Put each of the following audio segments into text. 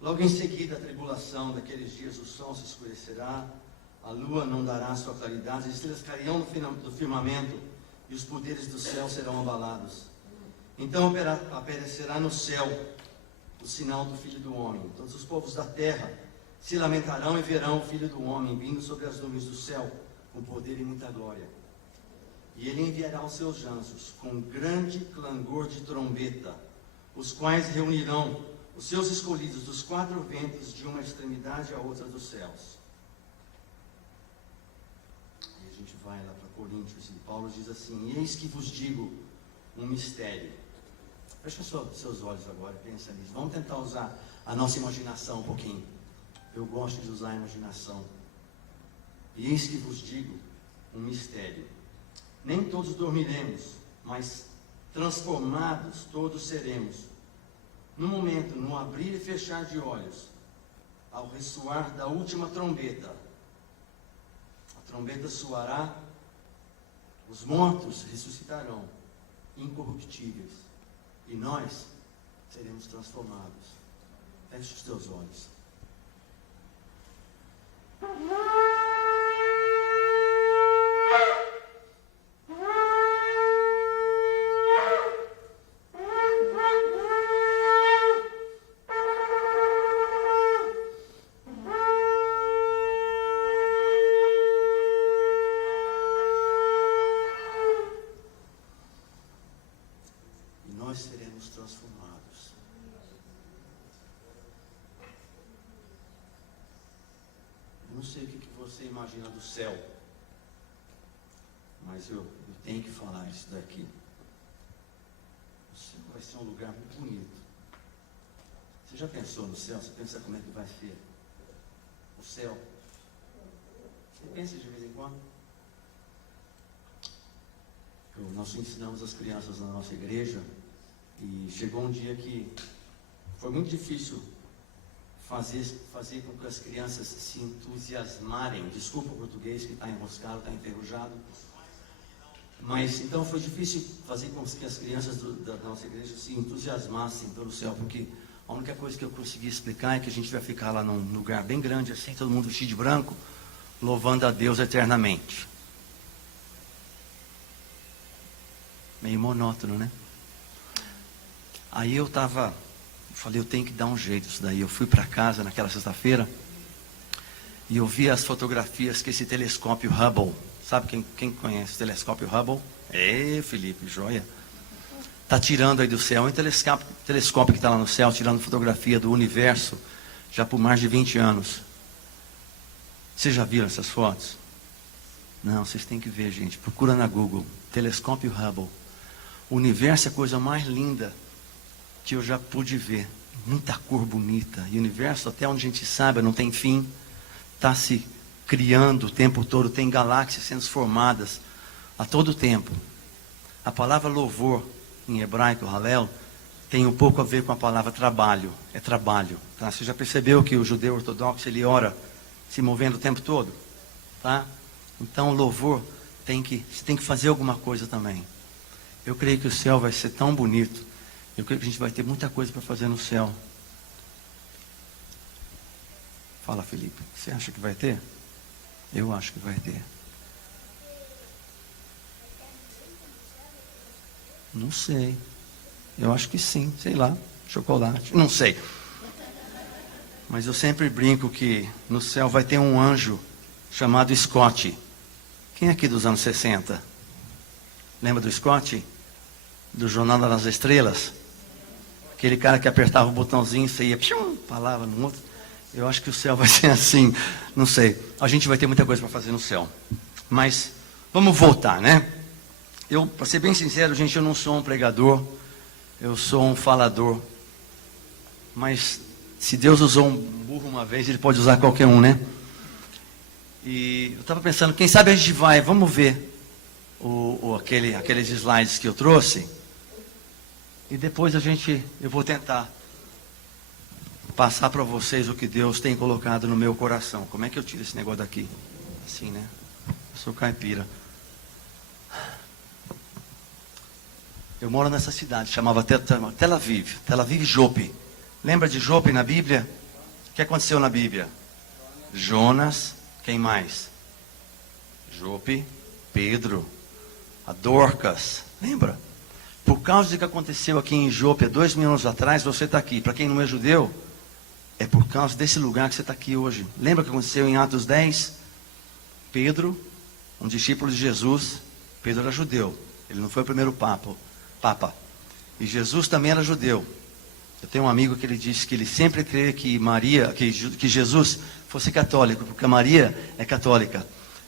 Logo em seguida, a tribulação daqueles dias, o sol se escurecerá, a lua não dará sua claridade, as estrelas cairão do firmamento, e os poderes do céu serão abalados. Então aparecerá no céu o sinal do Filho do Homem. Todos os povos da terra se lamentarão e verão o Filho do Homem vindo sobre as nuvens do céu, com poder e muita glória. E ele enviará os seus anjos com grande clangor de trombeta, os quais reunirão os seus escolhidos dos quatro ventos, de uma extremidade à outra dos céus. E a gente vai lá para Coríntios, e Paulo diz assim: eis que vos digo um mistério. Fecha seus olhos agora e pensa nisso. Vamos tentar usar a nossa imaginação um pouquinho. Eu gosto de usar a imaginação. E eis que vos digo um mistério. Nem todos dormiremos, mas transformados todos seremos. No momento, no abrir e fechar de olhos, ao ressoar da última trombeta, a trombeta soará, os mortos ressuscitarão, incorruptíveis, e nós seremos transformados. Feche os teus olhos. Nós seremos transformados. Eu não sei o que você imagina do céu, mas eu tenho que falar isso daqui. O céu vai ser um lugar muito bonito. Você já pensou no céu? Você pensa como é que vai ser o céu? Você pensa de vez em quando? Nós ensinamos as crianças na nossa igreja. E chegou um dia que foi muito difícil fazer com que as crianças se entusiasmarem. Desculpa o português que está enroscado, está enferrujado. Mas então foi difícil fazer com que as crianças da nossa igreja se entusiasmassem pelo céu, porque a única coisa que eu consegui explicar é que a gente vai ficar lá num lugar bem grande, assim, todo mundo vestido de branco, louvando a Deus eternamente. Meio monótono, né? Aí eu falei, eu tenho que dar um jeito disso daí. Eu fui para casa naquela sexta-feira e eu vi as fotografias que esse telescópio Hubble, sabe quem conhece o telescópio Hubble? Felipe, joia. Está tirando aí do céu, é um telescópio que está lá no céu, tirando fotografia do universo, já por mais de 20 anos. Vocês já viram essas fotos? Não, vocês têm que ver, gente. Procura na Google, telescópio Hubble. O universo é a coisa mais linda que eu já pude ver. Muita cor bonita. E o universo, até onde a gente sabe, não tem fim. Está se criando o tempo todo. Tem galáxias sendo formadas a todo tempo. A palavra louvor, em hebraico, halel, tem um pouco a ver com a palavra trabalho. É trabalho. Tá? Você já percebeu que o judeu ortodoxo, ele ora se movendo o tempo todo? Tá? Então, o louvor, você tem que fazer alguma coisa também. Eu creio que o céu vai ser tão bonito. Eu creio que a gente vai ter muita coisa para fazer no céu. Fala, Felipe. Você acha que vai ter? Eu acho que vai ter. Não sei. Eu acho que sim. Sei lá. Chocolate. Não sei. Mas eu sempre brinco que no céu vai ter um anjo chamado Scott. Quem é aqui dos anos 60? Lembra do Scott? Do Jornal das Estrelas? Aquele cara que apertava o botãozinho e você ia, falava no outro. Eu acho que o céu vai ser assim, não sei. A gente vai ter muita coisa para fazer no céu. Mas, vamos voltar, né? Para ser bem sincero, gente, eu não sou um pregador. Eu sou um falador. Mas, se Deus usou um burro uma vez, Ele pode usar qualquer um, né? E eu estava pensando, quem sabe a gente vai, vamos ver aqueles slides que eu trouxe. E depois eu vou tentar passar para vocês o que Deus tem colocado no meu coração. Como é que eu tiro esse negócio daqui? Assim, né? Eu sou caipira. Eu moro nessa cidade, chamava Tel Aviv. Tel Aviv Jope. Lembra de Jope na Bíblia? O que aconteceu na Bíblia? Jonas, quem mais? Jope, Pedro, a Dorcas. Lembra? Por causa do que aconteceu aqui em Jope há 2000 anos atrás, você está aqui. Para quem não é judeu, é por causa desse lugar que você está aqui hoje. Lembra o que aconteceu em Atos 10? Pedro, um discípulo de Jesus. Pedro era judeu. Ele não foi o primeiro papa. E Jesus também era judeu. Eu tenho um amigo que ele disse que ele sempre crê que que Jesus fosse católico, porque Maria é católica.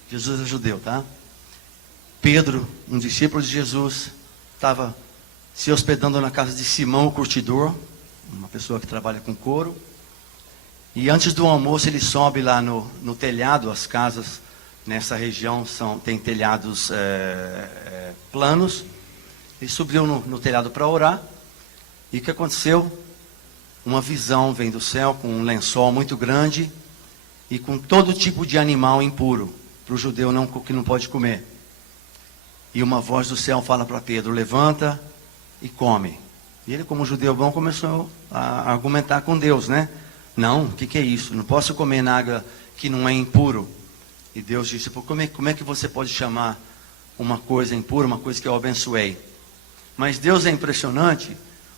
Jesus é judeu, tá? Pedro, um discípulo de Jesus, estava se hospedando na casa de Simão, o curtidor, uma pessoa que trabalha com couro. E antes do almoço ele sobe lá no telhado. As casas nessa região têm telhados planos. Ele subiu no telhado para orar. E o que aconteceu? Uma visão vem do céu com um lençol muito grande e com todo tipo de animal impuro, para o judeu que não pode comer. E uma voz do céu fala para Pedro: levanta e come. E ele, como judeu bom, começou a argumentar com Deus, né? Não, o que é isso? Não posso comer nada que não é impuro. E Deus disse: como é que você pode chamar uma coisa impura, uma coisa que eu abençoei? Mas Deus é impressionante.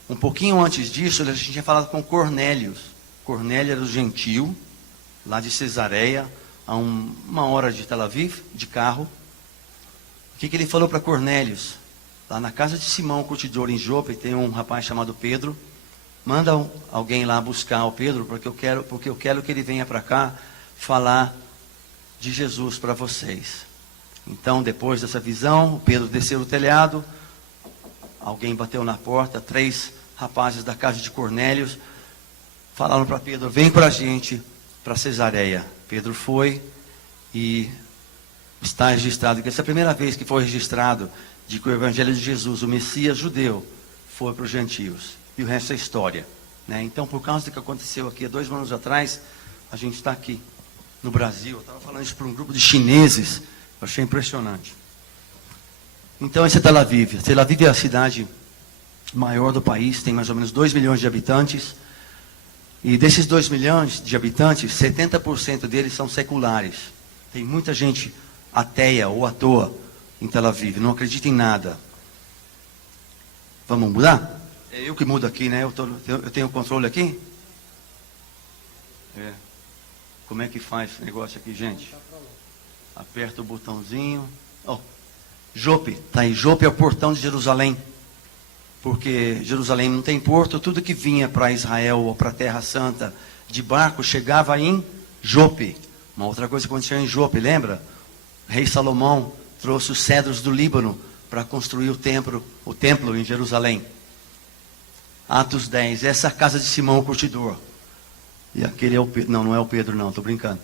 Um pouquinho antes disso, a gente tinha falado com Cornélios. Cornélio era o gentil, lá de Cesareia, a uma hora de Tel Aviv, de carro. O que ele falou para Cornélios? Lá na casa de Simão, o curtidor em Jope, tem um rapaz chamado Pedro. Manda alguém lá buscar o Pedro, porque eu quero que ele venha para cá falar de Jesus para vocês. Então, depois dessa visão, o Pedro desceu o telhado. Alguém bateu na porta, 3 rapazes da casa de Cornélios falaram para Pedro: vem para a gente, para Cesareia. Pedro foi e está registrado, que essa é a primeira vez que foi registrado de que o Evangelho de Jesus, o Messias judeu, foi para os gentios. E o resto é história, né? Então, por causa do que aconteceu aqui há 2 anos atrás, a gente está aqui no Brasil. Eu estava falando isso para um grupo de chineses, eu achei impressionante. Então, esse é Tel Aviv. Tel Aviv é a cidade maior do país, tem mais ou menos 2 milhões de habitantes. E desses 2 milhões de habitantes, 70% deles são seculares. Tem muita gente ateia ou à toa em Tel Aviv, não acredita em nada. Vamos mudar? É eu que mudo aqui, né? Eu tenho controle aqui? É. Como é que faz esse negócio aqui, gente? Aperta o botãozinho. Oh. Jope, tá aí. Jope é o portão de Jerusalém. Porque Jerusalém não tem porto, tudo que vinha para Israel ou para a Terra Santa de barco chegava em Jope. Uma outra coisa que aconteceu em Jope, lembra? O rei Salomão trouxe os cedros do Líbano para construir o templo em Jerusalém. Atos 10, essa é a casa de Simão o curtidor. E aquele é o Pedro. Não, não é o Pedro não, estou brincando.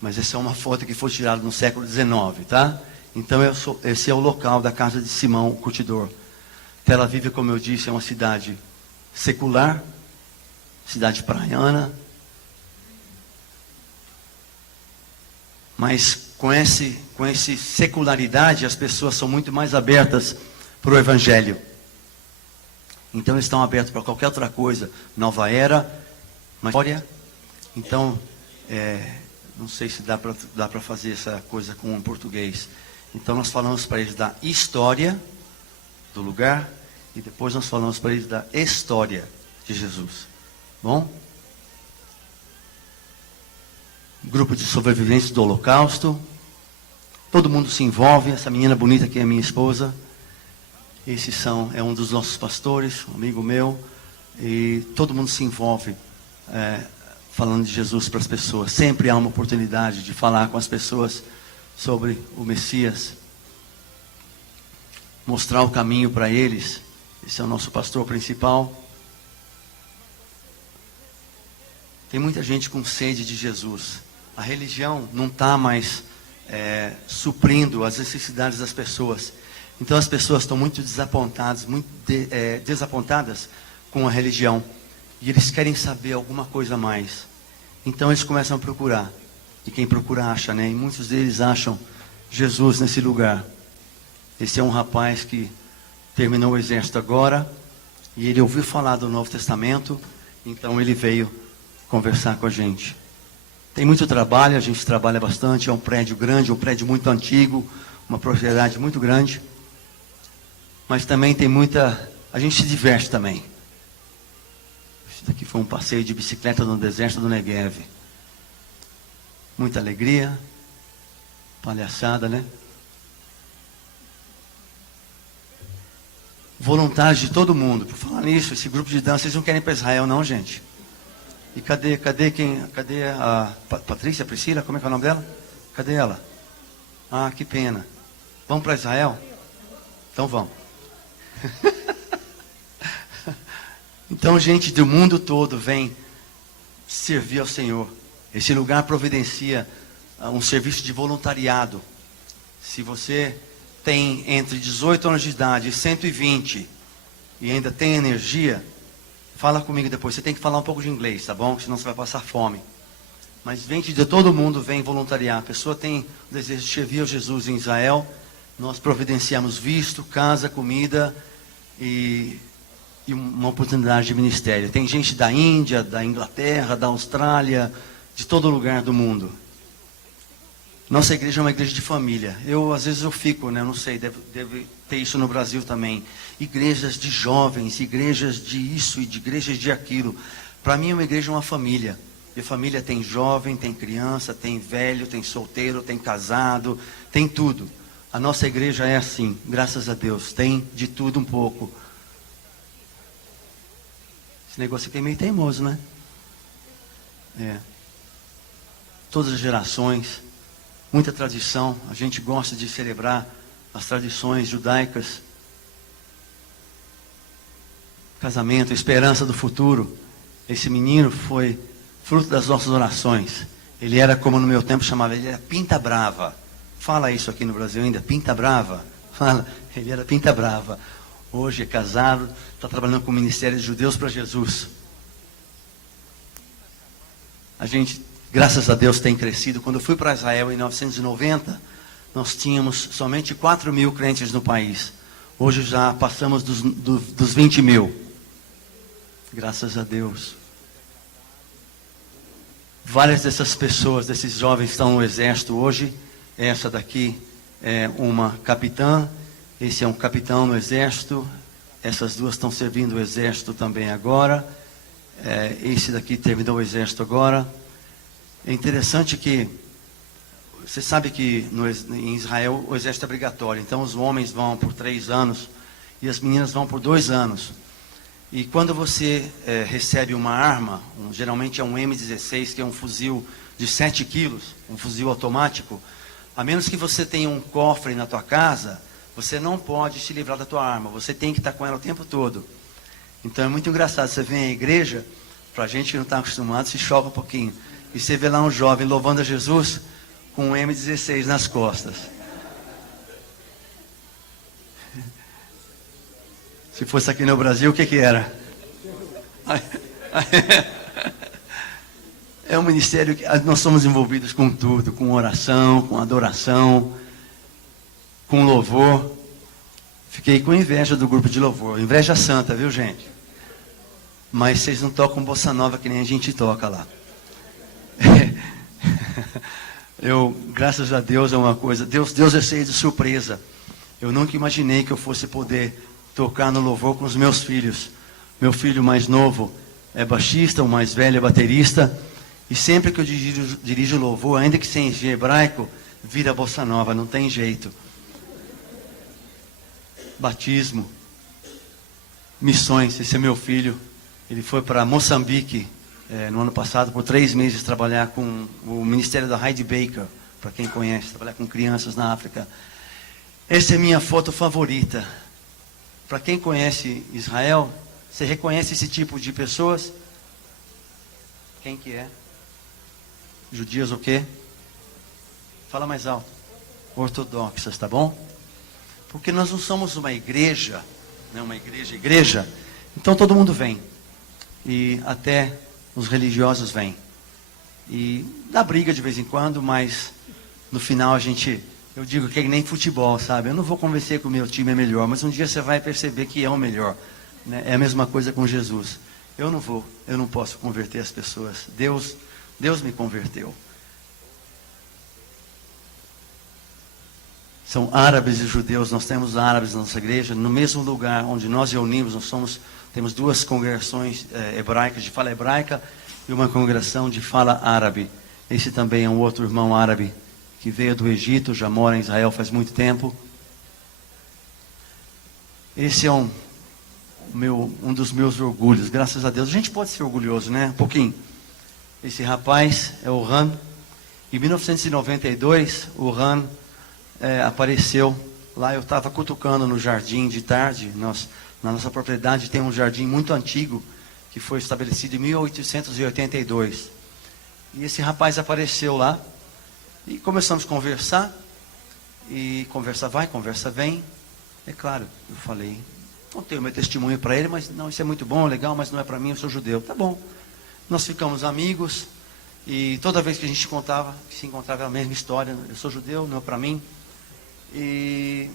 Mas essa é uma foto que foi tirada no século XIX, tá? Então esse é o local da casa de Simão o curtidor. Tel Aviv, como eu disse, é uma cidade secular, cidade praiana. Mas com essa secularidade, as pessoas são muito mais abertas para o Evangelho. Então eles estão abertos para qualquer outra coisa. Nova era, uma história. Então, não sei se dá para fazer essa coisa com o português. Então nós falamos para eles da história do lugar e depois nós falamos para eles da história de Jesus. Bom? Grupo de sobreviventes do Holocausto. Todo mundo se envolve. Essa menina bonita aqui é minha esposa. Esse é um dos nossos pastores, um amigo meu. E todo mundo se envolve falando de Jesus para as pessoas. Sempre há uma oportunidade de falar com as pessoas sobre o Messias. Mostrar o caminho para eles. Esse é o nosso pastor principal. Tem muita gente com sede de Jesus. A religião não está mais suprindo as necessidades das pessoas. Então as pessoas estão muito desapontadas, desapontadas com a religião. E eles querem saber alguma coisa a mais. Então eles começam a procurar. E quem procura acha, né? E muitos deles acham Jesus nesse lugar. Esse é um rapaz que terminou o exército agora. E ele ouviu falar do Novo Testamento. Então ele veio conversar com a gente. Tem muito trabalho, a gente trabalha bastante. É um prédio grande, um prédio muito antigo. Uma propriedade muito grande. Mas também tem muita... A gente se diverte também. Isso daqui foi um passeio de bicicleta no deserto do Negev. Muita alegria. Palhaçada, né? Voluntários de todo mundo. Por falar nisso, esse grupo de dança, eles não querem ir para Israel não, gente. E cadê a Patrícia, Priscila, como é que é o nome dela? Cadê ela? Ah, que pena. Vamos para Israel? Então vamos. Então, gente do mundo todo vem servir ao Senhor. Esse lugar providencia um serviço de voluntariado. Se você tem entre 18 anos de idade e 120 e ainda tem energia, fala comigo depois. Você tem que falar um pouco de inglês, tá bom? Senão você vai passar fome. Mas gente de todo mundo vem voluntariar. A pessoa tem o desejo de servir a Jesus em Israel. Nós providenciamos visto, casa, comida e uma oportunidade de ministério. Tem gente da Índia, da Inglaterra, da Austrália, de todo lugar do mundo. Nossa igreja é uma igreja de família. Às vezes eu fico, né? Não sei, deve ter isso no Brasil também. Igrejas de jovens, igrejas de isso e de igrejas de aquilo. Para mim, uma igreja é uma família. E família tem jovem, tem criança, tem velho, tem solteiro, tem casado, tem tudo. A nossa igreja é assim, graças a Deus. Tem de tudo um pouco. Esse negócio aqui é meio teimoso, né? É. Todas as gerações. Muita tradição, a gente gosta de celebrar as tradições judaicas. Casamento, esperança do futuro. Esse menino foi fruto das nossas orações. Ele era, como no meu tempo chamava, ele era pinta brava. Fala isso aqui no Brasil ainda, pinta brava. Fala, ele era pinta brava. Hoje é casado, está trabalhando com o Ministério de Judeus para Jesus. A gente... Graças a Deus tem crescido. Quando eu fui para Israel em 1990, nós tínhamos somente 4 mil crentes no país. Hoje já passamos dos 20 mil. Graças a Deus. Várias dessas pessoas, desses jovens estão no exército hoje. Essa daqui é uma capitã. Esse é um capitão no exército. Essas duas estão servindo o exército também agora. Esse daqui terminou o exército agora. É interessante que, você sabe que em Israel o exército é obrigatório. Então os homens vão por 3 anos e as meninas vão por 2 anos. E quando você recebe uma arma, geralmente é um M16, que é um fuzil de 7 quilos, um fuzil automático, a menos que você tenha um cofre na tua casa, você não pode se livrar da tua arma. Você tem que estar com ela o tempo todo. Então é muito engraçado. Você vem à igreja, para a gente que não está acostumado, se choca um pouquinho. E você vê lá um jovem louvando a Jesus com um M16 nas costas. Se fosse aqui no Brasil, o que era? É um ministério que nós somos envolvidos com tudo, com oração, com adoração, com louvor. Fiquei com inveja do grupo de louvor. Inveja santa, viu, gente? Mas vocês não tocam bossa nova que nem a gente toca lá. Graças a Deus, é uma coisa. Deus é cheio de surpresa. Eu nunca imaginei que eu fosse poder tocar no louvor com os meus filhos. Meu filho mais novo é baixista, o mais velho é baterista. E sempre que eu dirijo louvor, ainda que sem hebraico, vira bossa nova, não tem jeito. Batismo, missões. Esse é meu filho. Ele foi para Moçambique no ano passado por 3 meses trabalhar com o Ministério da Heidi Baker, para quem conhece, trabalhar com crianças na África. Essa é minha foto favorita. Para quem conhece Israel, você reconhece esse tipo de pessoas? Quem que é? Judias o quê? Fala mais alto. Ortodoxas, tá bom? Porque nós não somos uma igreja, né, uma igreja. Então todo mundo vem. e até os religiosos vêm. E dá briga de vez em quando, mas no final eu digo que é nem futebol, sabe? Eu não vou convencer que o meu time é melhor, mas um dia você vai perceber que é o melhor, né? É a mesma coisa com Jesus. Eu não posso converter as pessoas. Deus me converteu. São árabes e judeus, nós temos árabes na nossa igreja, no mesmo lugar onde nós reunimos, temos duas congregações hebraicas, de fala hebraica, e uma congregação de fala árabe. Esse também é um outro irmão árabe, que veio do Egito, já mora em Israel faz muito tempo. Esse é um dos meus orgulhos, graças a Deus. A gente pode ser orgulhoso, né? Um pouquinho. Esse rapaz é o Ran. Em 1992, o Ran apareceu lá. Eu estava cutucando no jardim de tarde. Na nossa propriedade tem um jardim muito antigo, que foi estabelecido em 1882. E esse rapaz apareceu lá. E começamos a conversar. E conversa vai, conversa vem. É claro, eu falei, contei o meu testemunho para ele, mas não, isso é muito bom, legal, mas não é para mim, eu sou judeu. Tá bom. Nós ficamos amigos. E toda vez que a gente se encontrava a mesma história. Eu sou judeu, não é para mim. E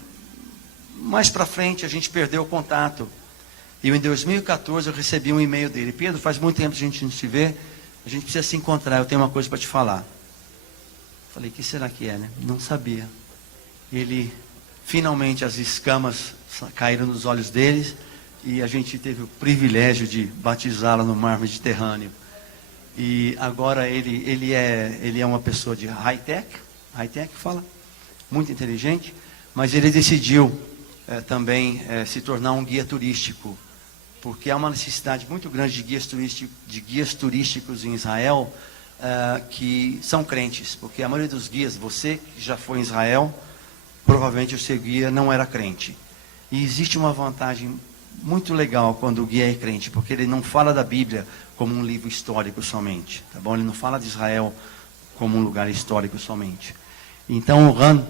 mais para frente a gente perdeu o contato. E em 2014 eu recebi um e-mail dele. Pedro, faz muito tempo que a gente não se vê. A gente precisa se encontrar, eu tenho uma coisa para te falar. Falei, o que será que é, né? Não sabia. Ele, finalmente as escamas caíram nos olhos deles. E a gente teve o privilégio de batizá-lo no mar Mediterrâneo. E agora ele é uma pessoa de high-tech fala, muito inteligente, mas ele decidiu também se tornar um guia turístico, porque há uma necessidade muito grande de guias turísticos em Israel que são crentes, porque a maioria dos guias, você que já foi em Israel, provavelmente o seu guia não era crente. E existe uma vantagem muito legal quando o guia é crente, porque ele não fala da Bíblia como um livro histórico somente, tá bom? Ele não fala de Israel como um lugar histórico somente. Então o Ran,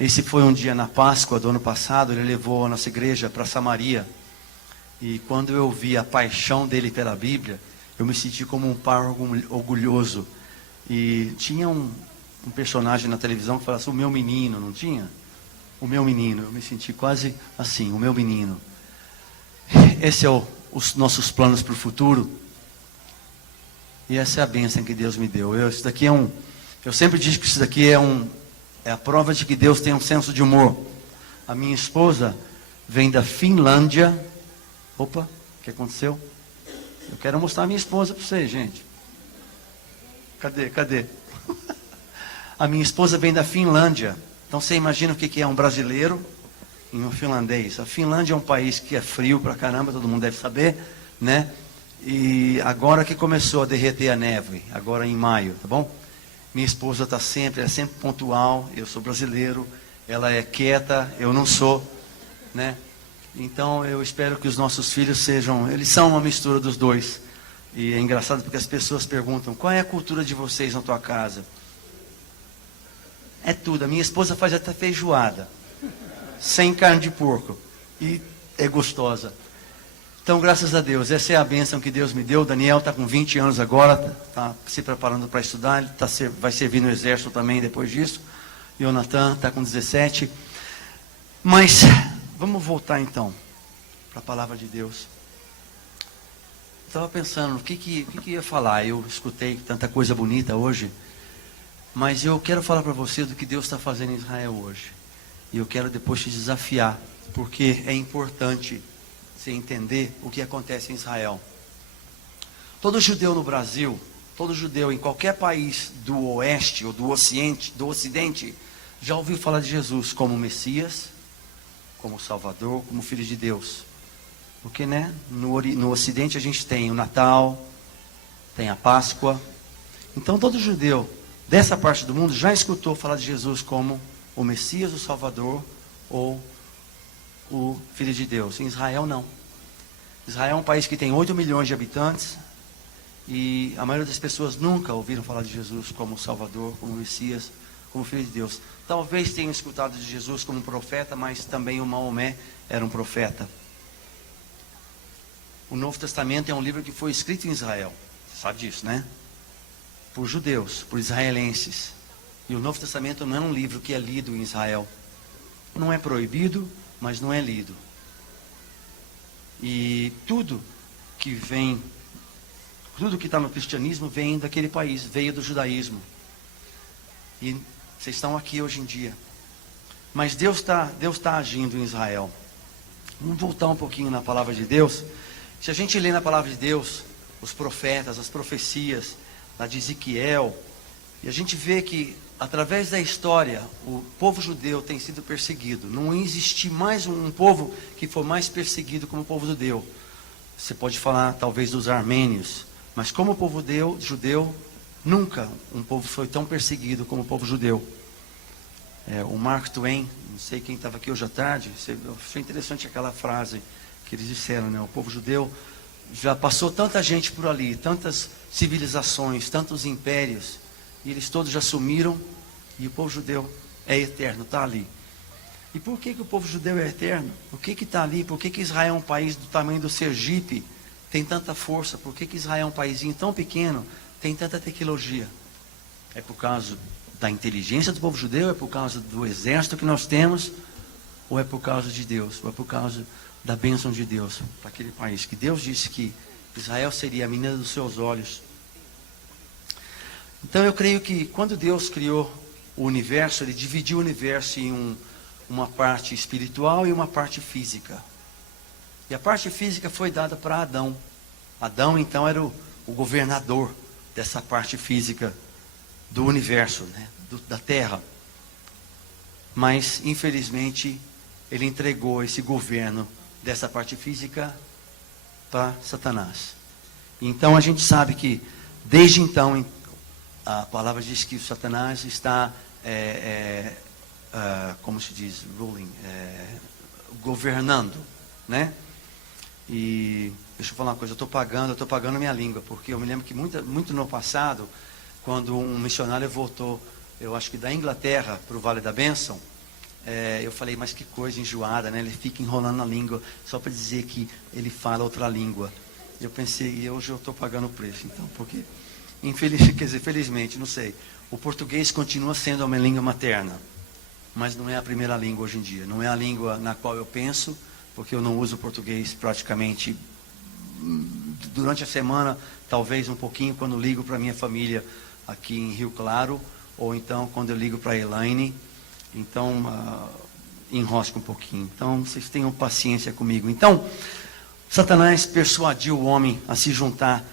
esse foi um dia na Páscoa do ano passado, ele levou a nossa igreja para Samaria, e quando eu vi a paixão dele pela Bíblia, eu me senti como um pai orgulhoso. E tinha um personagem na televisão que falava assim, o meu menino, não tinha? O meu menino, eu me senti quase assim, o meu menino. Esse é os nossos planos para o futuro. E essa é a bênção que Deus me deu. Eu sempre digo que isso daqui é a prova de que Deus tem um senso de humor. A minha esposa vem da Finlândia. Opa, o que aconteceu? Eu quero mostrar a minha esposa para vocês, gente. Cadê? A minha esposa vem da Finlândia. Então você imagina o que é um brasileiro e um finlandês. A Finlândia é um país que é frio pra caramba, todo mundo deve saber, né? E agora que começou a derreter a neve, agora em maio, tá bom? Minha esposa ela é sempre pontual, eu sou brasileiro, ela é quieta, eu não sou, né? Então eu espero que os nossos filhos eles são uma mistura dos dois. E é engraçado porque as pessoas perguntam, qual é a cultura de vocês na tua casa? É tudo, a minha esposa faz até feijoada, sem carne de porco, e é gostosa. Então, graças a Deus, essa é a bênção que Deus me deu. O Daniel está com 20 anos agora, está se preparando para estudar, ele vai servir no exército também depois disso. E o Natan está com 17. Mas, vamos voltar então, para a palavra de Deus. Estava pensando, o que ia falar? Eu escutei tanta coisa bonita hoje, mas eu quero falar para você do que Deus está fazendo em Israel hoje. E eu quero depois te desafiar, porque é importante você entender o que acontece em Israel. Todo judeu no Brasil, todo judeu em qualquer país do oeste ou do ocidente, já ouviu falar de Jesus como Messias, como Salvador, como Filho de Deus. Porque, né, no ocidente a gente tem o Natal, tem a Páscoa. Então todo judeu dessa parte do mundo já escutou falar de Jesus como o Messias, o Salvador ou o Filho de Deus. Em Israel não. Israel é um país que tem 8 milhões de habitantes e a maioria das pessoas nunca ouviram falar de Jesus como Salvador, como Messias, como Filho de Deus. Talvez tenham escutado de Jesus como profeta, mas também o Maomé era um profeta. o Novo Testamento é um livro que foi escrito em Israel. Você sabe disso, né? Por judeus, por israelenses. E o Novo Testamento não é um livro que é lido em Israel. Não é proibido, mas não é lido. E tudo que está no cristianismo vem daquele país, veio do judaísmo. E vocês estão aqui hoje em dia. Mas Deus tá agindo em Israel. Vamos voltar um pouquinho na palavra de Deus. Se a gente lê na palavra de Deus, os profetas, as profecias, lá de Ezequiel, e a gente vê que, através da história, o povo judeu tem sido perseguido. Não existe mais um povo que for mais perseguido como o povo judeu. Você pode falar, talvez, dos armênios, mas como o povo judeu, nunca um povo foi tão perseguido como o povo judeu. O Mark Twain, não sei quem estava aqui hoje à tarde, foi interessante aquela frase que eles disseram, né? O povo judeu já passou tanta gente por ali, tantas civilizações, tantos impérios, e eles todos já sumiram, e o povo judeu é eterno, está ali. E por que o povo judeu é eterno? Por que está ali? Por que Israel é um país do tamanho do Sergipe, tem tanta força? Por que Israel é um paísinho tão pequeno, tem tanta tecnologia? É por causa da inteligência do povo judeu? É por causa do exército que nós temos? Ou é por causa de Deus? Ou é por causa da bênção de Deus para aquele país? Que Deus disse que Israel seria a menina dos seus olhos. Então eu creio que quando Deus criou o universo, Ele dividiu o universo em uma parte espiritual e uma parte física. E a parte física foi dada para Adão. Adão então era o governador dessa parte física do universo, né? Da terra. Mas infelizmente ele entregou esse governo dessa parte física para Satanás. Então a gente sabe que desde então a palavra diz que o Satanás está como se diz, ruling, governando, né? E deixa eu falar uma coisa, eu estou pagando minha língua, porque eu me lembro que muito no passado, quando um missionário voltou, eu acho que da Inglaterra para o Vale da Bênção, eu falei, mas que coisa enjoada, né? Ele fica enrolando a língua só para dizer que ele fala outra língua. Eu pensei, e hoje eu estou pagando o preço, então, porque felizmente, não sei, o português continua sendo a minha língua materna, mas não é a primeira língua hoje em dia, não é a língua na qual eu penso, porque eu não uso português praticamente durante a semana, talvez um pouquinho quando ligo para minha família aqui em Rio Claro, ou então quando eu ligo para a Elaine, então enrosca um pouquinho. Então vocês tenham paciência comigo. Então, Satanás persuadiu o homem a se juntar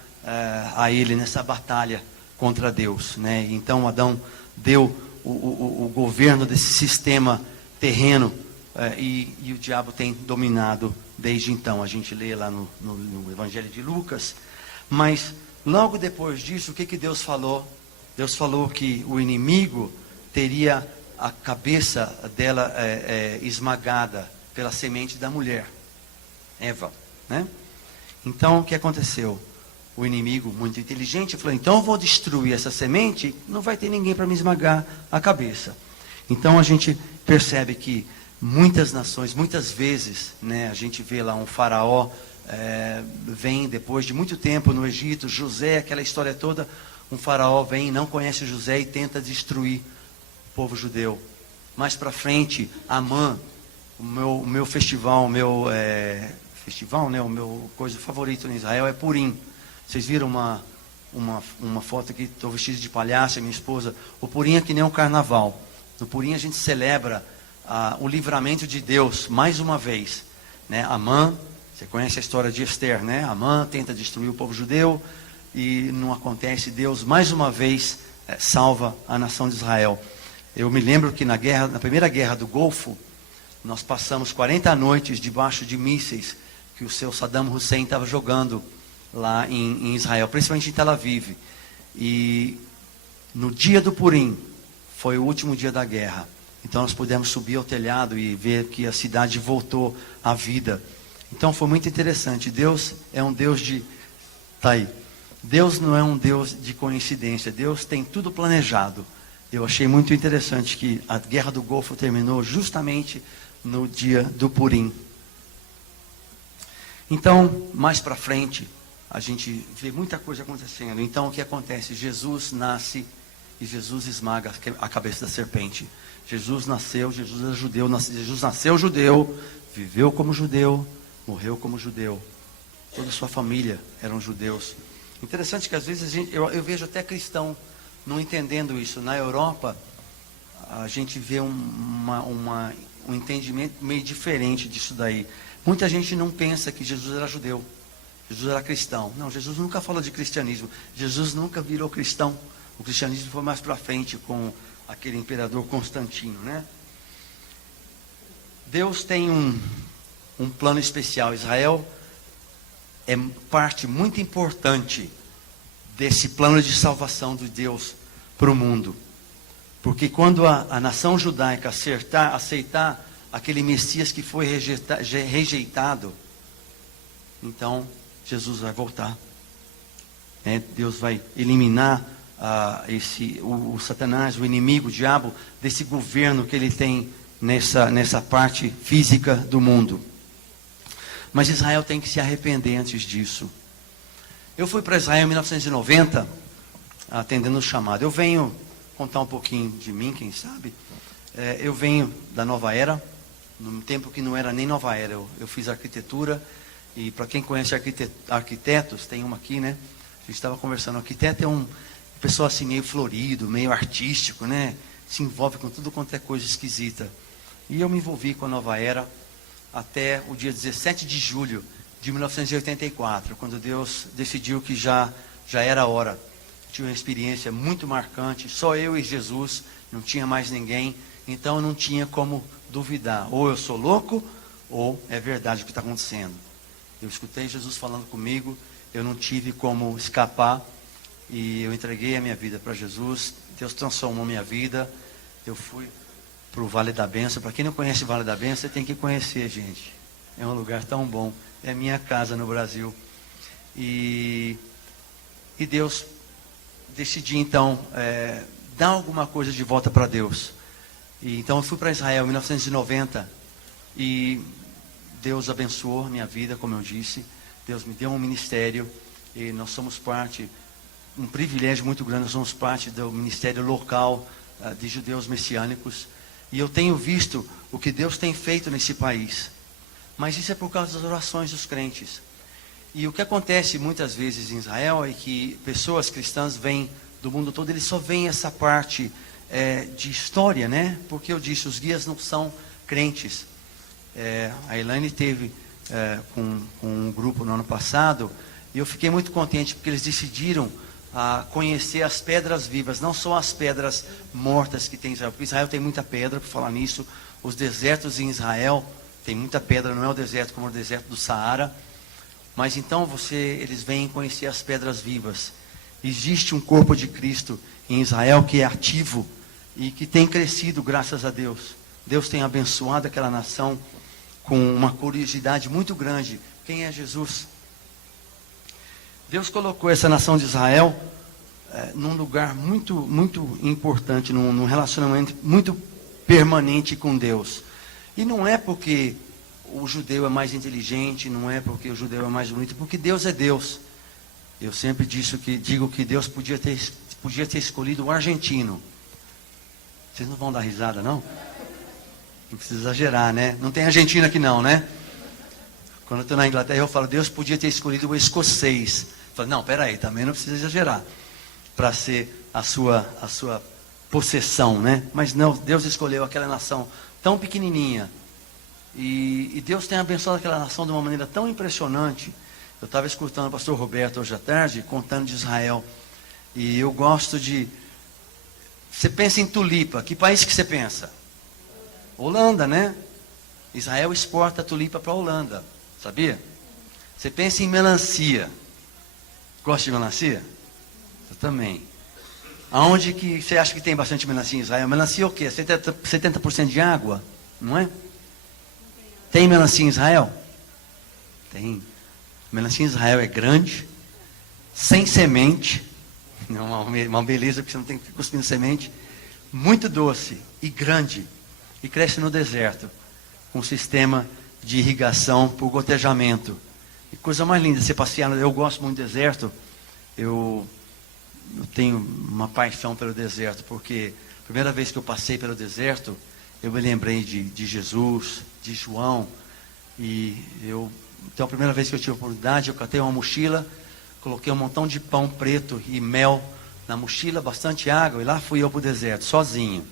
a ele nessa batalha contra Deus, né? Então Adão deu o governo desse sistema terreno, e o diabo tem dominado desde então. A gente lê lá no Evangelho de Lucas. Mas logo depois disso, o que Deus falou? Deus falou que o inimigo teria a cabeça dela esmagada pela semente da mulher, Eva, né? Então o que aconteceu? O inimigo, muito inteligente, falou, então eu vou destruir essa semente, não vai ter ninguém para me esmagar a cabeça. Então a gente percebe que muitas nações, muitas vezes, né, a gente vê lá um faraó, vem depois de muito tempo no Egito, José, aquela história toda, um faraó vem, não conhece José e tenta destruir o povo judeu. Mais para frente, Amã, o meu festival, festival, né, o meu coisa favorito em Israel é Purim. Vocês viram uma foto aqui, estou vestido de palhaço, minha esposa. O Purim é que nem um carnaval. No Purim a gente celebra o livramento de Deus, mais uma vez, né? Amã, você conhece a história de Esther, né? Amã tenta destruir o povo judeu e não acontece. Deus mais uma vez salva a nação de Israel. Eu me lembro que na primeira guerra do Golfo, nós passamos 40 noites debaixo de mísseis que o seu Saddam Hussein estava jogando lá em Israel, principalmente em Tel Aviv. E no dia do Purim, foi o último dia da guerra. Então nós pudemos subir ao telhado e ver que a cidade voltou à vida. Então foi muito interessante. Deus é um Deus tá aí. Deus não é um Deus de coincidência. Deus tem tudo planejado. Eu achei muito interessante que a guerra do Golfo terminou justamente no dia do Purim. Então, mais para frente, a gente vê muita coisa acontecendo. Então, o que acontece? Jesus nasce e Jesus esmaga a cabeça da serpente. Jesus nasceu, Jesus era judeu, Jesus nasceu judeu, viveu como judeu, morreu como judeu. Toda a sua família eram judeus. Interessante que às vezes eu vejo até cristão não entendendo isso. Na Europa, a gente vê um entendimento meio diferente disso daí. Muita gente não pensa que Jesus era judeu, Jesus era cristão. Não, Jesus nunca falou de cristianismo. Jesus nunca virou cristão. O cristianismo foi mais para frente com aquele imperador Constantino, né? Deus tem um plano especial. Israel é parte muito importante desse plano de salvação de Deus para o mundo. Porque quando a nação judaica aceitar aquele Messias que foi rejeitado, então Jesus vai voltar. Deus vai eliminar o Satanás, o inimigo, o diabo, desse governo que ele tem nessa parte física do mundo. Mas Israel tem que se arrepender antes disso. Eu fui para Israel em 1990, atendendo o chamado. Eu venho contar um pouquinho de mim, quem sabe. Eu venho da Nova Era, num tempo que não era nem Nova Era. Eu fiz arquitetura, e para quem conhece arquitetos, tem uma aqui, né? A gente estava conversando. O arquiteto é um pessoal assim meio florido, meio artístico, né? Se envolve com tudo quanto é coisa esquisita. E eu me envolvi com a Nova Era até o dia 17 de julho de 1984, quando Deus decidiu que já era a hora. Tive uma experiência muito marcante, só eu e Jesus, não tinha mais ninguém, então não tinha como duvidar. Ou eu sou louco, ou é verdade o que está acontecendo. Eu escutei Jesus falando comigo, eu não tive como escapar, e eu entreguei a minha vida para Jesus. Deus transformou a minha vida. Eu fui para o Vale da Bênção. Para quem não conhece o Vale da Bênção, você tem que conhecer, gente. É um lugar tão bom. É a minha casa no Brasil. E Deus decidiu, então, dar alguma coisa de volta para Deus. Então, eu fui para Israel em 1990. E Deus abençoou a minha vida, como eu disse. Deus me deu um ministério. E nós somos parte, um privilégio muito grande, nós somos parte do ministério local de judeus messiânicos. E eu tenho visto o que Deus tem feito nesse país. Mas isso é por causa das orações dos crentes. E o que acontece muitas vezes em Israel é que pessoas cristãs vêm do mundo todo, eles só veem essa parte de história, né? Porque eu disse, os guias não são crentes. A Elaine teve com um grupo no ano passado, e eu fiquei muito contente porque eles decidiram conhecer as pedras vivas, não só as pedras mortas que tem em Israel, porque Israel tem muita pedra, por falar nisso. Os desertos em Israel tem muita pedra, não é o deserto como o deserto do Saara, mas então eles vêm conhecer as pedras vivas. Existe um corpo de Cristo em Israel que é ativo e que tem crescido, graças a Deus. Deus tem abençoado aquela nação com uma curiosidade muito grande. Quem é Jesus? Deus colocou essa nação de Israel num lugar muito, muito importante, num relacionamento muito permanente com Deus. E não é porque o judeu é mais inteligente, não é porque o judeu é mais bonito, porque Deus é Deus. Eu sempre digo que Deus podia ter escolhido o argentino. Vocês não vão dar risada, não? Não precisa exagerar, né? Não tem argentino aqui não, né? Quando eu estou na Inglaterra, eu falo, Deus podia ter escolhido o escocês. Eu falo, não, peraí, também não precisa exagerar para ser a sua possessão, né? Mas não, Deus escolheu aquela nação tão pequenininha. E Deus tem abençoado aquela nação de uma maneira tão impressionante. Eu estava escutando o pastor Roberto hoje à tarde, contando de Israel. E eu gosto de... Você pensa em tulipa, que país que você pensa? Holanda, né? Israel exporta tulipa para a Holanda, sabia? Você pensa em melancia. Gosta de melancia? Eu também. Aonde que você acha que tem bastante melancia em Israel? Melancia é o quê? 70% de água? Não é? Tem melancia em Israel? Tem. Melancia em Israel é grande, sem semente. É uma beleza, porque você não tem que cuspir semente. Muito doce e grande. E cresce no deserto, com um sistema de irrigação por gotejamento. E coisa mais linda, você passear, eu gosto muito do deserto, eu tenho uma paixão pelo deserto, porque a primeira vez que eu passei pelo deserto, eu me lembrei de Jesus, de João, então a primeira vez que eu tive a oportunidade, eu catei uma mochila, coloquei um montão de pão preto e mel na mochila, bastante água, e lá fui eu para o deserto, sozinho.